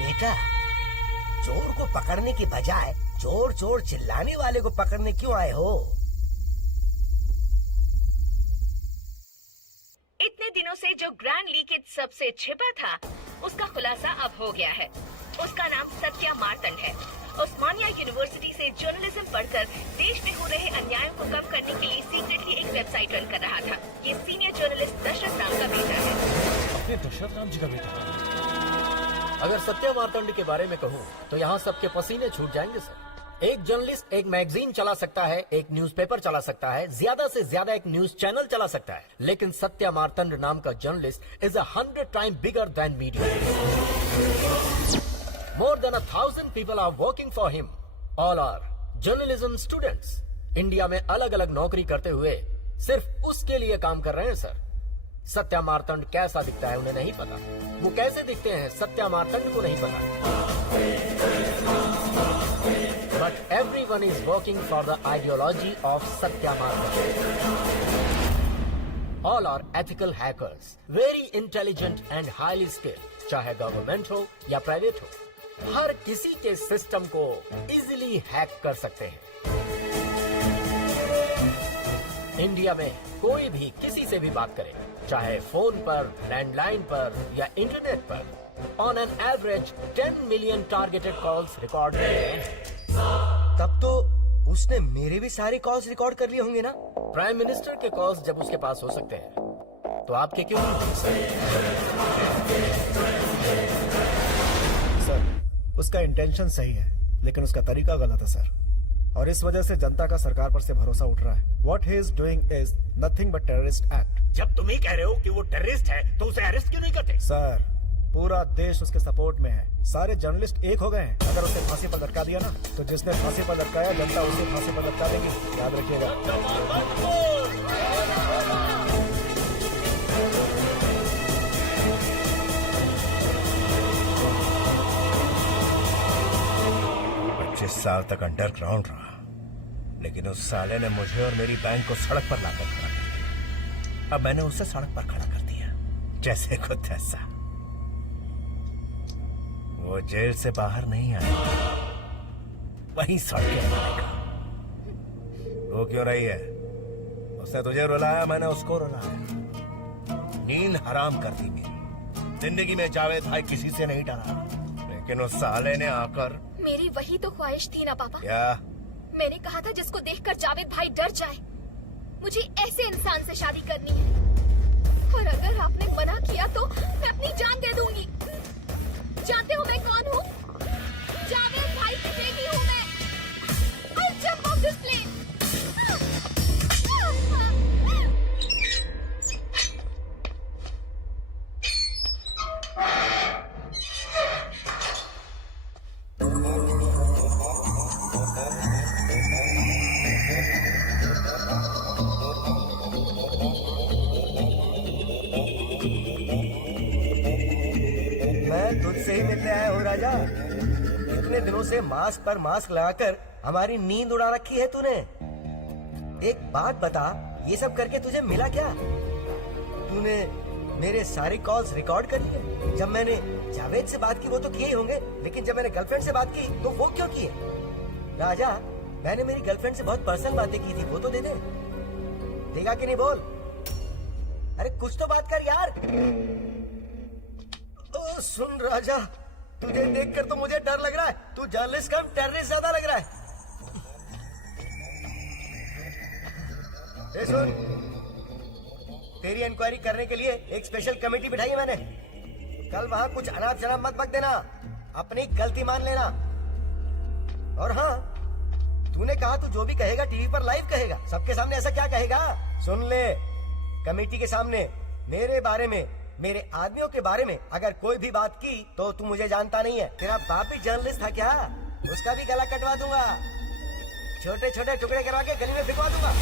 बेटा, चोर को पकड़ने की बजाय चोर चोर चिल्लाने वाले को पकड़ने क्यों आए हो? इतने दिनों से जो ग्रैंड लीकेज सबसे छिपा था, उसका खुलासा अब हो गया है। उसका नाम सत्या मार्तंड है। उस्मानिया यूनिवर्सिटी से जर्नलिज्म पढ़कर देश में हो रहे अन्यायों को कम करने के लिए सीक्रेटली एक वेबसाइट रन कर रहा था। ये सीनियर जर्नलिस्ट दशरथ राम का बेटा है। अपने दशरथ राम जी का बेटा। अगर सत्या मार्तंड के बारे में कहूँ तो यहाँ सबके पसीने छूट जाएंगे सर। एक जर्नलिस्ट एक मैगजीन चला सकता है, एक न्यूज़पेपर चला सकता है, ज्यादा से ज्यादा एक न्यूज चैनल चला सकता है, लेकिन सत्या मार्तंड नाम का journalist is 100 time bigger than media. More than 1000 people are working for him. All are journalism students. India में अलग अलग नौकरी करते हुए सिर्फ उसके लिए काम कर रहे हैं सर। सत्या मार्तंड कैसा दिखता है उन्हें नहीं पता। वो कैसे दिखते हैं सत्या मार्तंड को नहीं पता। But everyone is working for the ideology of Satya Martand. All are ethical hackers, very intelligent and highly skilled, चाहे गवर्नमेंट हो या प्राइवेट हो। हर किसी के सिस्टम को इजीली हैक कर सकते हैं। इंडिया में कोई भी किसी से भी बात करे, चाहे फोन पर, लैंडलाइन पर या इंटरनेट पर, on an average 10 million targeted calls record किए हैं। तब तो उसने मेरे भी सारे कॉल्स रिकॉर्ड कर लिए होंगे ना? प्राइम मिनिस्टर के कॉल्स जब उसके पास हो सकते हैं तो आपके क्यों नहीं? सर, उसका इंटेंशन सही है, लेकिन उसका तरीका गलत है सर, और इस वजह से जनता का सरकार पर से भरोसा उठ रहा है। What he is doing is nothing but terrorist act. जब तुम ही कह रहे हो कि वो टेररिस्ट है, तो उसे अरेस्ट क्यों नहीं करते? सर, पूरा देश उसके सपोर्ट में है। सारे जर्नलिस्ट एक हो गए हैं। अगर उसे फांसी पर लटका दिया ना, तो जिसने फांसी पर लटकाया जनता उसे फांसी पर लटका देगी, याद रखिएगा। पच्चीस साल तक अंडरग्राउंड रहा, लेकिन उस साले ने मुझे और मेरी बैंक को सड़क पर लाकर खड़ा कर दिया। अब मैंने उसे सड़क पर खड़ा कर दिया, जैसे को तैसा। वो जेल से बाहर नहीं आया, वहीं सड़कें मारेगा। वो क्यों रही है? उसने तुझे रुलाया, मैंने उसको रुलाया। नींद हराम कर दी मेरी। जिंदगी में जावेद भाई किसी से नहीं डरा, लेकिन उस साले ने आकर। मेरी वही तो ख्वाहिश थी ना पापा। क्या? मैंने कहा था जिसको देखकर जावेद भाई डर जाए। मुझे ऐसे इंसान से शादी करनी है, और अगर आपने मना किया तो मैं अपनी जान दे दूंगी। जानते हो मैं कौन हूँ? जावेद भाई की बेटी हूँ मैं। I'll jump off this plane. तुझसे ही मिलने आया हूँ राजा। इतने दिनों से मास्क पर मास्क लगाकर हमारी नींद उड़ा रखी है तूने। एक बात बता, ये सब करके तुझे मिला क्या? तूने मेरे सारे कॉल्स रिकॉर्ड कर लिए। जब मैंने जावेद से बात की वो तो किए ही होंगे, लेकिन जब मैंने गर्लफ्रेंड से बात की तो वो क्यों किए? राजा, मैंने मेरी गर्लफ्रेंड से बहुत पर्सनल बातें की थी, वो तो दे दे। देगा कि नहीं बोल? अरे कुछ तो बात कर यार। ओ सुन राजा, तुझे देखकर तो मुझे डर लग रहा है। तू जर्नलिस्ट कम टेररिस्ट ज्यादा लग रहा है। ए सुन, तेरी इंक्वायरी करने के लिए एक स्पेशल कमेटी बिठाई है मैंने। कल वहां कुछ अनाप शनाप मत बक देना, अपनी गलती मान लेना। और हाँ, तूने कहा तू जो भी कहेगा टीवी पर लाइव कहेगा, सबके सामने ऐसा क्या कहेगा? सुन ले, कमेटी के सामने मेरे बारे में, मेरे आदमियों के बारे में अगर कोई भी बात की तो तू मुझे जानता नहीं है। तेरा बाप भी जर्नलिस्ट था क्या? उसका भी गला कटवा दूंगा, छोटे छोटे टुकड़े करवा के गली में फिकवा दूंगा।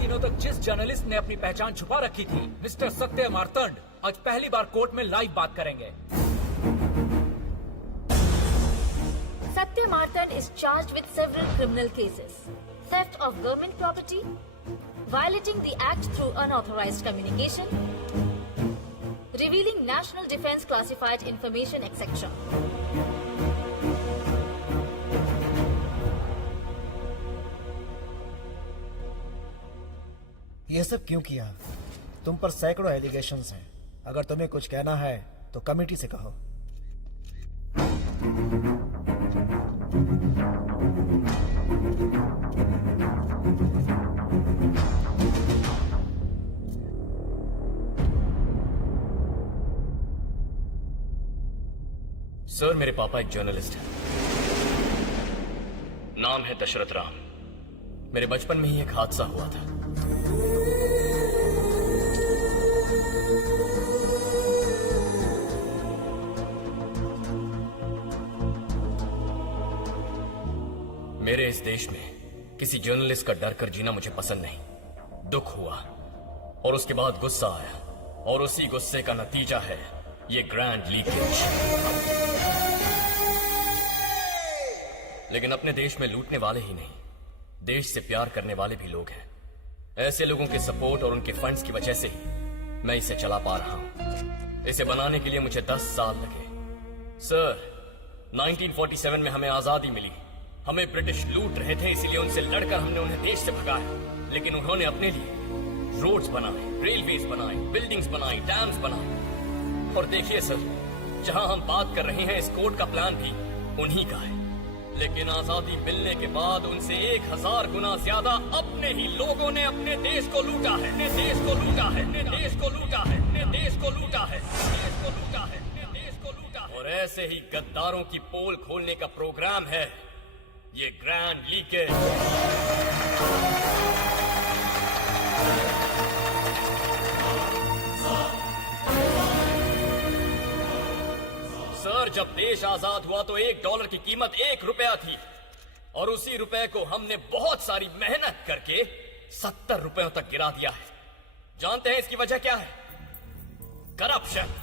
दिनों तक जिस जर्नलिस्ट ने अपनी पहचान छुपा रखी थी, मिस्टर सत्य मार्तंड, आज पहली बार कोर्ट में लाइव बात करेंगे। Satya Martan is charged with several criminal cases: theft of government property, violating the act through unauthorized communication, revealing national defense classified information, etc. ये सब क्यों किया? तुम पर सैकड़ों एलिगेशंस हैं। अगर तुम्हें कुछ कहना है तो कमेटी से कहो। सर, मेरे पापा एक जर्नलिस्ट हैं। नाम है दशरथ राम। मेरे बचपन में ही एक हादसा हुआ था। मेरे इस देश में किसी जर्नलिस्ट का डर कर जीना मुझे पसंद नहीं। दुख हुआ और उसके बाद गुस्सा आया, और उसी गुस्से का नतीजा है ये ग्रैंड लीकेज। लेकिन अपने देश में लूटने वाले ही नहीं, देश से प्यार करने वाले भी लोग हैं। ऐसे लोगों के सपोर्ट और उनके फंड्स की वजह से ही मैं इसे चला पा रहा हूं। इसे बनाने के लिए मुझे 10 साल लगे। सर, 1947 में हमें आजादी मिली। हमें ब्रिटिश लूट रहे थे, इसीलिए उनसे लड़कर हमने उन्हें देश से भगाया। लेकिन उन्होंने अपने लिए रोड्स बनाए, रेलवेज बनाए, बिल्डिंग्स बनाई, डैम्स बनाए। और देखिए सर, जहां हम बात कर रहे हैं, इस कोर्ट का प्लान भी उन्हीं का है। लेकिन आजादी मिलने के बाद उनसे 1000 गुना ज्यादा अपने ही लोगों ने अपने देश को लूटा है, अपने देश को लूटा है, अपने देश को लूटा है, अपने देश को लूटा है, देश को लूटा है, अपने देश को लूटा है। और ऐसे ही गद्दारों की पोल खोलने का प्रोग्राम है ये ग्रैंड लीकेज। सर, जब देश आजाद हुआ तो $1 की कीमत ₹1 थी, और उसी रुपए को हमने बहुत सारी मेहनत करके 70 रुपयों तक गिरा दिया है। जानते हैं इसकी वजह क्या है? करप्शन।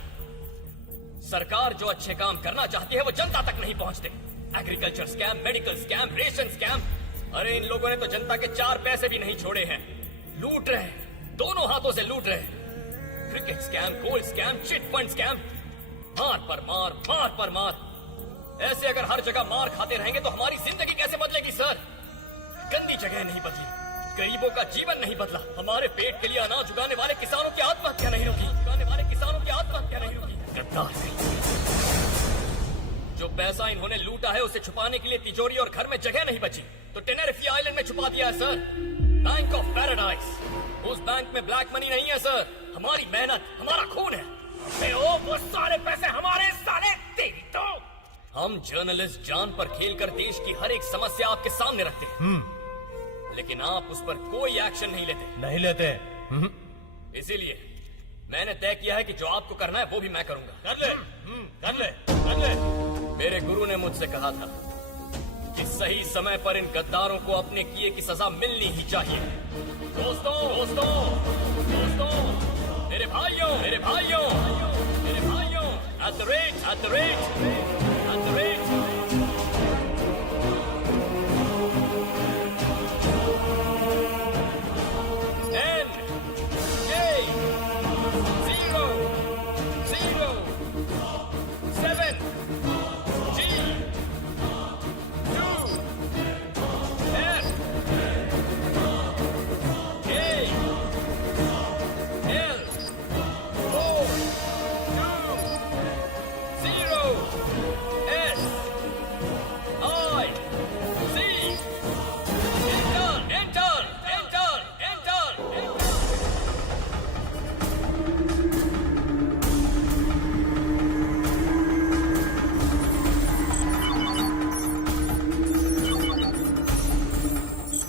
सरकार जो अच्छे काम करना चाहती है वो जनता तक नहीं पहुंचते। Agriculture scam, medical scam, ration scam. अरे इन लोगों ने तो जनता के 4 पैसे भी नहीं छोड़े हैं। लूट रहे हैं, दोनों हाथों से लूट रहे हैं। Cricket scam, gold scam, chit fund scam. मार पर मार, मार पर मार। ऐसे अगर हर जगह मार खाते रहेंगे तो हमारी जिंदगी कैसे बदलेगी सर? गंदी जगह नहीं बदली, गरीबों का जीवन नहीं बदला, हमारे पेट के लिए अनाज उगाने वाले किसानों की आत्महत्या नहीं रुकी, उगाने वाले किसानों की आत्महत्या नहीं रुकी। गद्दार नहीं। जो पैसा इन्होंने लूटा है उसे छुपाने के लिए तिजोरी और घर में जगह नहीं बची, तो टेनेरिफे आइलैंड में छुपा दिया है सर। Bank of paradise. उस बैंक में ब्लैक मनी नहीं है सर, हमारी मेहनत, हमारा खून है। वो सारे पैसे हमारे, साले तेरी तो। हम जर्नलिस्ट जान पर खेलकर देश की हर एक समस्या आपके सामने रखते हैं, लेकिन आप उस पर कोई एक्शन नहीं लेते। नहीं लेते। इसीलिए मैंने तय किया है कि जो आपको करना है वो भी मैं करूंगा। कर ले, कर ले, कर ले। मेरे गुरु ने मुझसे कहा था कि सही समय पर इन गद्दारों को अपने किए की सजा मिलनी ही चाहिए। दोस्तों, दोस्तों, दोस्तों, मेरे भाइयों, मेरे भाइयों, at the rate, at the rate, at the rate. N, J, 0, 0, 7, G, 2, F, K, L, 4, 2, 0, S, I, C. Enter, enter, enter, enter, enter.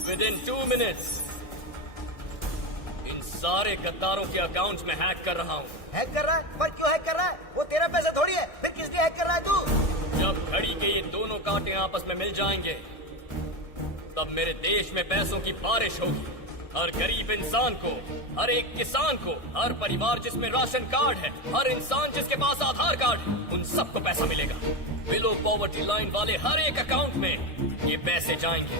Within 2 minutes, इन सारे गद्दारों के अकाउंट्स में हैक कर रहा हूँ। हैक कर रहा है? पर क्यों हैक कर रहा है? वो तेरा पैसा थोड़ी है, फिर किस लिए हैक कर रहा है तू? जब घड़ी के ये दोनों कांटे आपस में मिल जाएंगे, तब मेरे देश में पैसों की बारिश होगी। हर गरीब इंसान को, हर एक किसान को, हर परिवार जिसमें राशन कार्ड है, हर इंसान जिसके पास आधार कार्ड है, उन सबको पैसा मिलेगा। बिलो पॉवर्टी लाइन वाले हर एक अकाउंट में ये पैसे जाएंगे।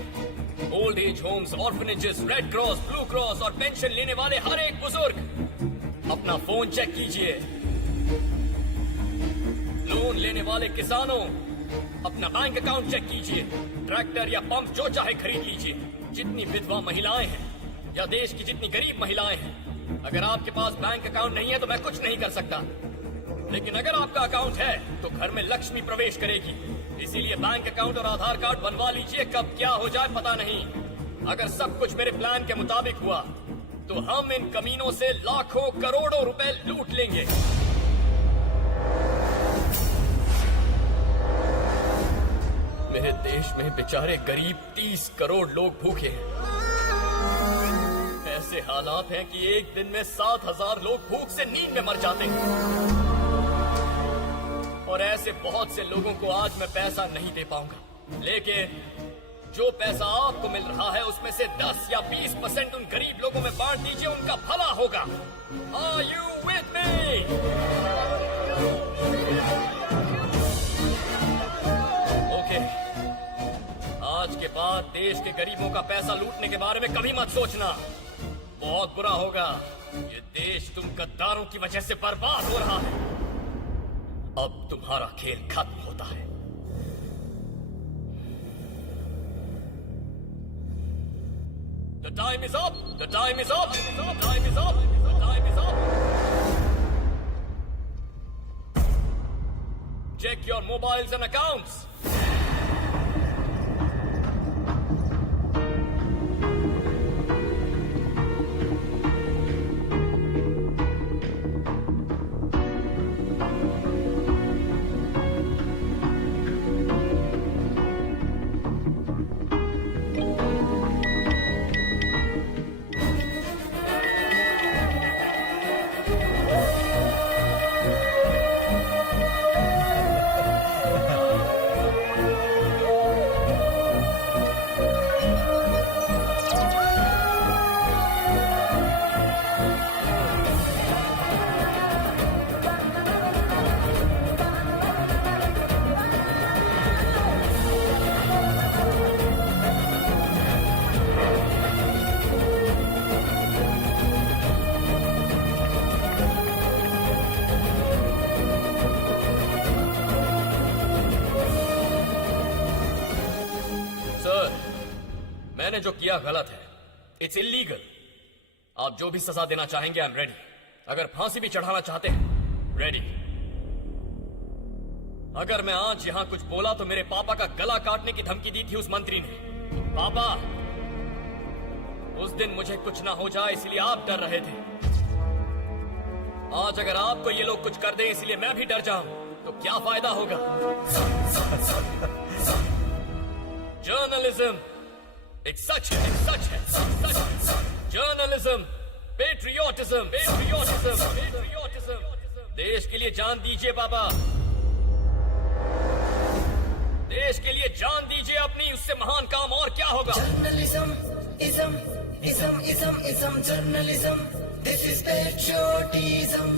Old age homes, orphanages, red cross, blue cross और पेंशन लेने वाले हर एक बुजुर्ग अपना फोन चेक कीजिए। लोन लेने वाले किसानों अपना बैंक अकाउंट चेक कीजिए। ट्रैक्टर या पंप जो चाहे खरीद लीजिए। जितनी विधवा महिलाएं हैं या देश की जितनी गरीब महिलाएं हैं, अगर आपके पास बैंक अकाउंट नहीं है तो मैं कुछ नहीं कर सकता, लेकिन अगर आपका अकाउंट है तो घर में लक्ष्मी प्रवेश करेगी। इसीलिए बैंक अकाउंट और आधार कार्ड बनवा लीजिए, कब क्या हो जाए पता नहीं। अगर सब कुछ मेरे प्लान के मुताबिक हुआ तो हम इन कमीनों से लाखों करोड़ों रुपए लूट लेंगे। मेरे देश में बेचारे गरीब 30 करोड़ लोग भूखे हैं। ऐसे हालात हैं कि एक दिन में 7,000 लोग भूख से नींद में मर जाते हैं। और ऐसे बहुत से लोगों को आज मैं पैसा नहीं दे पाऊंगा, लेकिन जो पैसा आपको मिल रहा है उसमें से 10 या 20% उन गरीब लोगों में बांट दीजिए, उनका भला होगा। Are you with me? Okay, आज के बाद देश के गरीबों का पैसा लूटने के बारे में कभी मत सोचना, बहुत बुरा होगा। ये देश तुम गद्दारों की वजह से बर्बाद हो रहा है। अब तुम्हारा खेल खत्म होता है। The time is up. The time is up. The time is up. The time is up. Check your mobiles and accounts. मैंने जो किया गलत है, इट्स इलीगल। आप जो भी सजा देना चाहेंगे, आई एम रेडी। अगर फांसी भी चढ़ाना चाहते हैं, रेडी। अगर मैं आज यहां कुछ बोला तो मेरे पापा का गला काटने की धमकी दी थी उस मंत्री ने। पापा, उस दिन मुझे कुछ ना हो जाए इसलिए आप डर रहे थे। आज अगर आपको ये लोग कुछ कर दें इसलिए मैं भी डर जाऊं तो क्या फायदा होगा? जर्नलिज्म एक सच है, एक सच है। Journalism, patriotism, patriotism, patriotism. देश के लिए जान दीजिए पापा, देश के लिए जान दीजिए अपनी, उससे महान काम और क्या होगा? Journalism, ism, journalism. This is patriotism.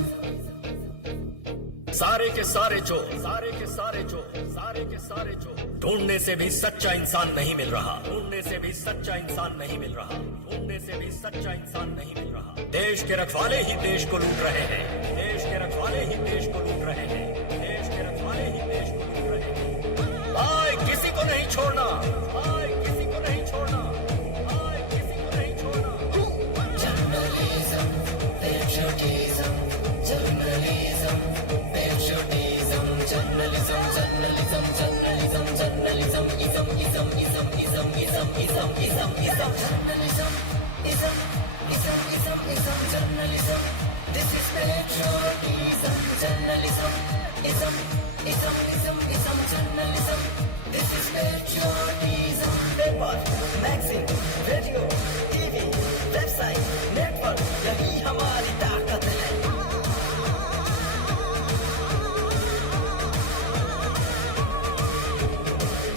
सारे के सारे चोर, सारे के सारे चोर, सारे के सारे चोर। ढूंढने से भी सच्चा इंसान नहीं मिल रहा, ढूंढने से भी सच्चा इंसान नहीं मिल रहा, ढूंढने से भी सच्चा इंसान नहीं मिल रहा। देश के रखवाले ही देश को लूट रहे हैं, देश के रखवाले ही देश को लूट रहे हैं, देश के रखवाले ही देश को लूट रहे हैं। भाई किसी को नहीं छोड़ना, भाई किसी को नहीं छोड़ना, भाई किसी को नहीं छोड़ना। Journalism, patriotism, journalism, patriotism, journalism, journalism, journalism, journalism, ism, ism, ism, ism, ism, ism, ism, ism, journalism, ism, ism, ism, ism, journalism. This is patriotism, journalism, ism, ism, ism, ism, journalism. This is patriotism. Paper, magazine, radio, TV, website, network, यही हमारी ताकत है।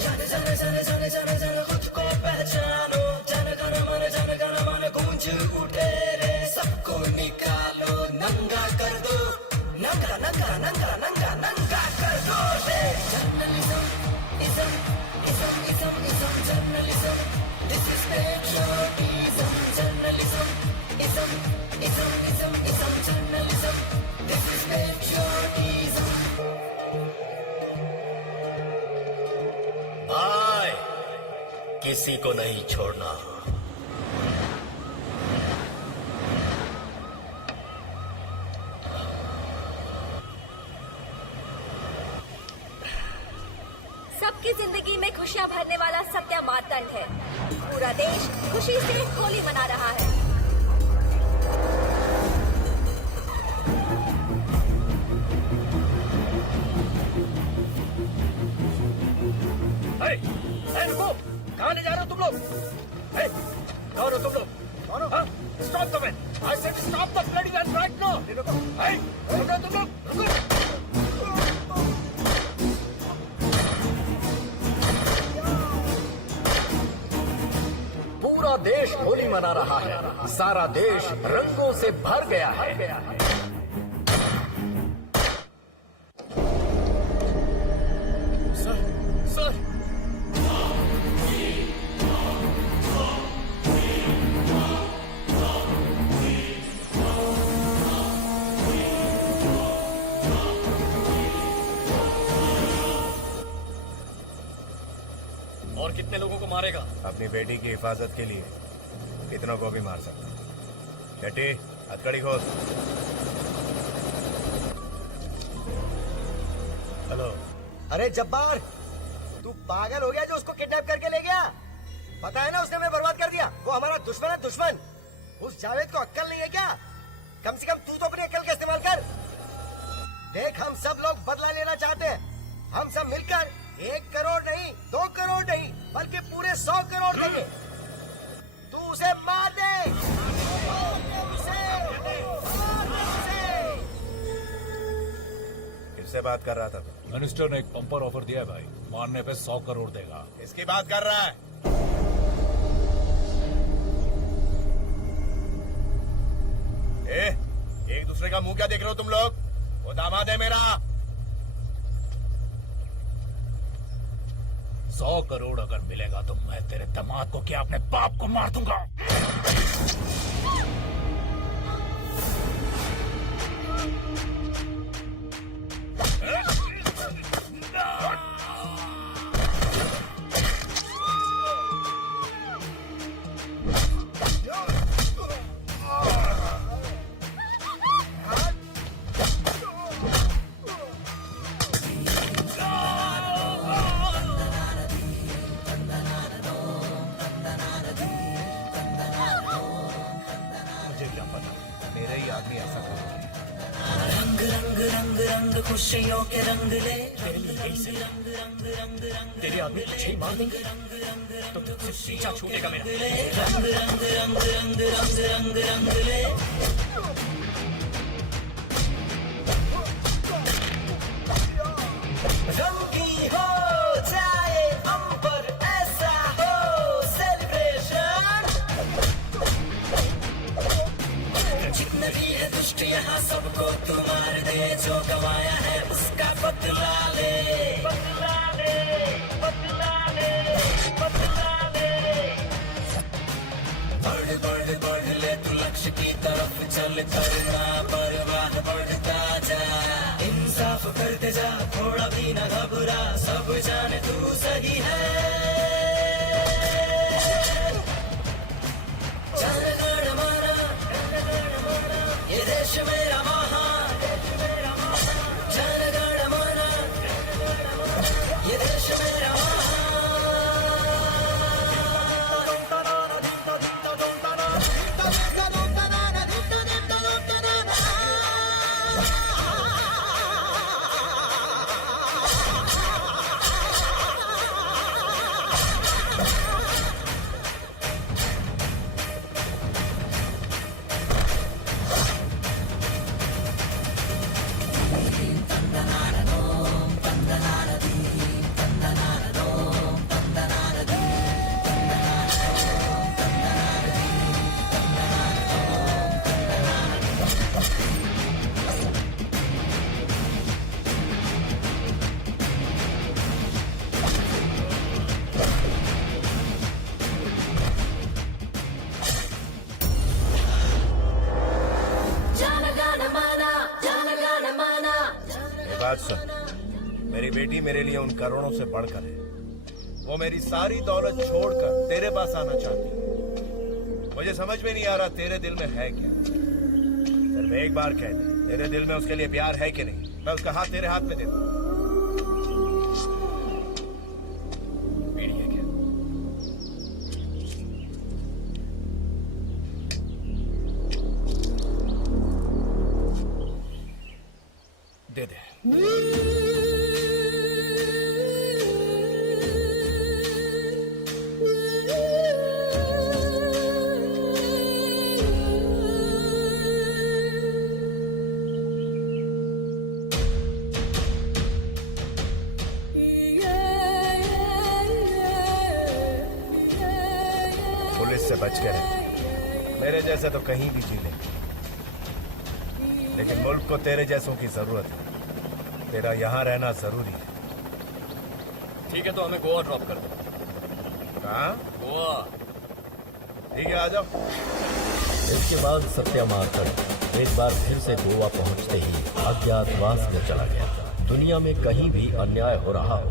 जन जन जन जन खुद को पहचानो, जन गण मन गूंज उठे रे, सबको निकालो, नंगा कर दो, नंगा नंगा नंगा नंगा नंगा कर दो रे। Journalism, ism, ism, ism, ism, journalism, this is patriotism, journalism, ism, ism, ism, ism, journalism, this is patriotism. भाई किसी को नहीं छोड़ना। सबकी जिंदगी में खुशियां भरने वाला सत्या मातंड है। पूरा देश खुशी से होली मना रहा है। रुको, कहाँ ले जा रहे हो तुम लोग? कौन हो तुम लोग? कौन हो? Stop the van! I said stop the bloody van right now! रुको, रुको तुम लोग, रुको! पूरा देश होली मना रहा है, सारा देश रंगों से भर गया है। Sir, sir! और कितने लोगों को मारेगा? अपनी बेटी की हिफाजत के लिए कितनों को भी मार सकता। बेटी हथकड़ी खोल। हेलो। अरे जब्बार, तू पागल हो गया जो उसको किडनैप करके ले गया? पता है ना उसने हमें बर्बाद कर दिया। वो हमारा दुश्मन है, दुश्मन। उस जावेद को अक्ल नहीं है क्या? कम से कम तू तो अपनी अक्ल का इस्तेमाल कर। देख, हम सब लोग बदला लेना चाहते हैं। हम सब मिलकर 1 करोड़ नहीं, 2 करोड़ नहीं, बल्कि पूरे 100 करोड़ देंगे। तू उसे मार दे, किससे बात कर रहा था तू? मिनिस्टर ने एक पंपर ऑफर दिया है भाई, मारने पे 100 करोड़ देगा। इसकी बात कर रहा है? एक दूसरे का मुंह क्या देख रहे हो तुम लोग? वो दामाद है मेरा। 100 करोड़ अगर मिलेगा तो मैं तेरे दामाद को क्या अपने बाप को मार दूंगा। खुशियों के रंग ले, तेरे आदमी पीछे ही मार देंगे तो तुझसे पीछा छूटेगा मेरा। रंग रंग रंग रंग रंग रंग रंग ले। रंगी हो जाए अंबर, ऐसा हो सेलिब्रेशन। जितने भी है दुष्ट यहाँ सबको तू मार दे, जो गवाया है बात सुन, मेरी बेटी मेरे लिए उन करोड़ों से बढ़कर है। वो मेरी सारी दौलत छोड़कर तेरे पास आना चाहती है। मुझे समझ में नहीं आ रहा तेरे दिल में है क्या। सिर्फ एक बार कह दे, तेरे दिल में उसके लिए प्यार है कि नहीं? मैं उसका हाथ तेरे हाथ में दे दूं। बीड़ी है क्या? दे दे। पुलिस से बच के रहे। मेरे जैसे तो कहीं भी जी लेंगे, लेकिन मुल्क को तेरे जैसों की जरूरत है। तेरा यहाँ रहना जरूरी है। ठीक है, तो हमें गोवा ड्रॉप कर दो। कहाँ? गोवा। ठीक है, आ जाओ। इसके बाद सत्यमार्कड़ एक बार फिर से गोवा पहुंचते ही अज्ञातवास में चला गया। दुनिया में कहीं भी अन्याय हो रहा हो,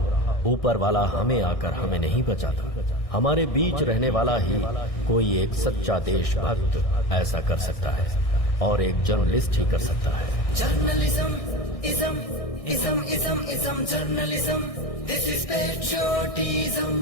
ऊपर वाला हमें आकर हमें नहीं बचाता। हमारे बीच रहने वाला ही कोई एक सच्चा देशभक्त ऐसा कर सकता है, और एक जर्नलिस्ट ही कर सकता है। Journalism, ism, ism, ism, ism, journalism. This is patriotism.